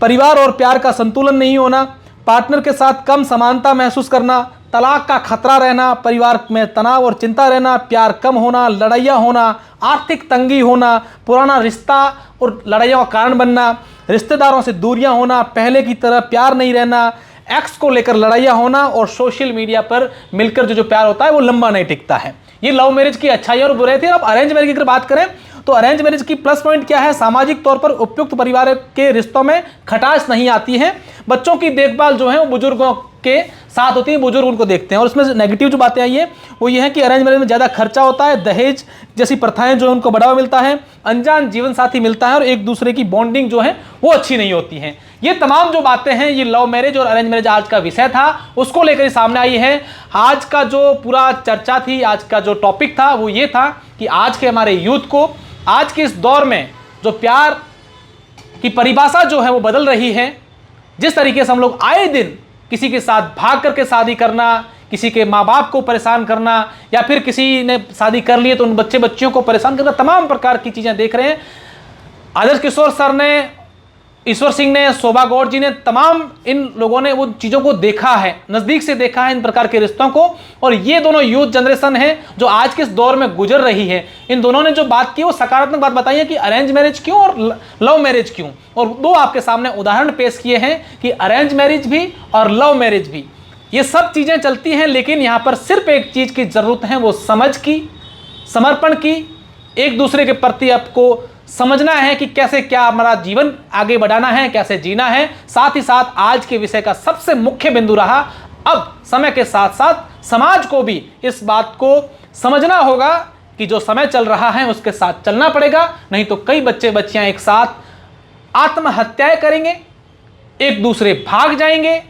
परिवार और प्यार का संतुलन नहीं होना, पार्टनर के साथ कम समानता महसूस करना, तलाक का खतरा रहना, परिवार में तनाव और चिंता रहना, प्यार कम होना, लड़ाइयाँ होना, आर्थिक तंगी होना, पुराना रिश्ता और लड़ाइयों का कारण बनना, रिश्तेदारों से दूरियां होना, पहले की तरह प्यार नहीं रहना, एक्स को लेकर लड़ाइयाँ होना, और सोशल मीडिया पर मिलकर जो प्यार होता है वो लंबा नहीं टिकता है। ये लव मैरिज की अच्छाई और बुराई थी। अब अरेंज मैरिज की अगर बात करें तो अरेंज मैरिज की प्लस पॉइंट क्या है? सामाजिक तौर पर उपयुक्त परिवार के रिश्तों में खटास नहीं आती है, बच्चों की देखभाल जो है वो बुजुर्गों के साथ होती है, बुजुर्ग उनको देखते हैं। और इसमें नेगेटिव जो बातें आई है वो ये है कि अरेंज मैरिज में ज़्यादा खर्चा होता है, दहेज जैसी प्रथाएं जो है उनको बढ़ावा मिलता है, अनजान जीवन साथी मिलता है, और एक दूसरे की बॉन्डिंग जो है वो अच्छी नहीं होती है। ये तमाम जो बातें हैं, ये लव मैरिज और अरेंज मैरिज आज का विषय था, उसको लेकर सामने आई है। आज का जो पूरा चर्चा थी, आज का जो टॉपिक था वो ये था कि आज के हमारे यूथ को, आज के इस दौर में जो प्यार की परिभाषा जो है वो बदल रही है। जिस तरीके से हम लोग आए दिन किसी के साथ भाग करके शादी करना, किसी के माँ बाप को परेशान करना, या फिर किसी ने शादी कर लिए तो उन बच्चियों को परेशान करना, तमाम प्रकार की चीज़ें देख रहे हैं। आदर्श किशोर सर ने, ईश्वर सिंह ने, शोभा गौड़ जी ने, तमाम इन लोगों ने वो चीज़ों को देखा है, नज़दीक से देखा है इन प्रकार के रिश्तों को। और ये दोनों यूथ जनरेशन है जो आज के इस दौर में गुजर रही है। इन दोनों ने जो बात की वो सकारात्मक बात बताई है कि अरेंज मैरिज क्यों और लव मैरिज क्यों, और दो आपके सामने उदाहरण पेश किए हैं कि अरेंज मैरिज भी और लव मैरिज भी, ये सब चीज़ें चलती हैं, लेकिन यहाँ पर सिर्फ एक चीज़ की ज़रूरत है, वो समझ की, समर्पण की, एक दूसरे के प्रति आपको समझना है कि कैसे क्या हमारा जीवन आगे बढ़ाना है, कैसे जीना है। साथ ही साथ आज के विषय का सबसे मुख्य बिंदु रहा, अब समय के साथ साथ समाज को भी इस बात को समझना होगा कि जो समय चल रहा है उसके साथ चलना पड़ेगा, नहीं तो कई बच्चे बच्चियां एक साथ आत्महत्याएं करेंगे, एक दूसरे भाग जाएंगे,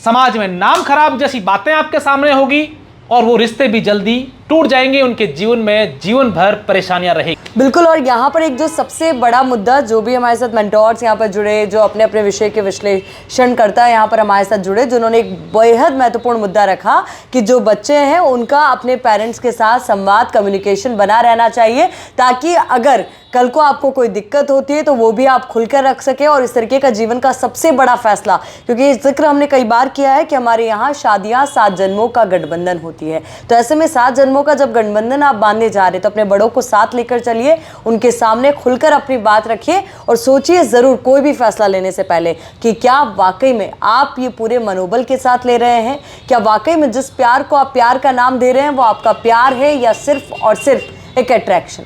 समाज में नाम खराब जैसी बातें आपके सामने होगी, और वो रिश्ते भी जल्दी टूट जाएंगे, उनके जीवन में जीवन भर परेशानियां रहेगी। बिल्कुल। और यहाँ पर एक जो सबसे बड़ा मुद्दा, जो भी हमारे साथ मेंटोर्स यहाँ पर जुड़े, जो अपने अपने विषय के विश्लेषण करता है यहाँ पर हमारे साथ जुड़े, जिन्होंने एक बेहद महत्वपूर्ण मुद्दा रखा कि जो बच्चे हैं उनका अपने पेरेंट्स के साथ संवाद, कम्युनिकेशन बना रहना चाहिए, ताकि अगर कल को आपको कोई दिक्कत होती है तो वो भी आप खुलकर रख सके। और इस तरीके का जीवन का सबसे बड़ा फैसला, क्योंकि जिक्र हमने कई बार किया है कि हमारे यहाँ शादियाँ 7 जन्मों का गठबंधन होती है, तो ऐसे में 7 जन्मों का जब गठबंधन आप बांधने जा रहे हैं तो अपने बड़ों को साथ लेकर चलिए, उनके सामने खुलकर अपनी बात रखिए, और सोचिए ज़रूर कोई भी फैसला लेने से पहले कि क्या वाकई में आप ये पूरे मनोबल के साथ ले रहे हैं, क्या वाकई में जिस प्यार को आप प्यार का नाम दे रहे हैं वो आपका प्यार है या सिर्फ और सिर्फ एक अट्रैक्शन।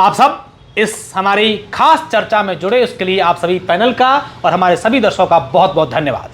आप सब इस हमारी खास चर्चा में जुड़े, उसके लिए आप सभी पैनल का और हमारे सभी दर्शकों का बहुत बहुत धन्यवाद।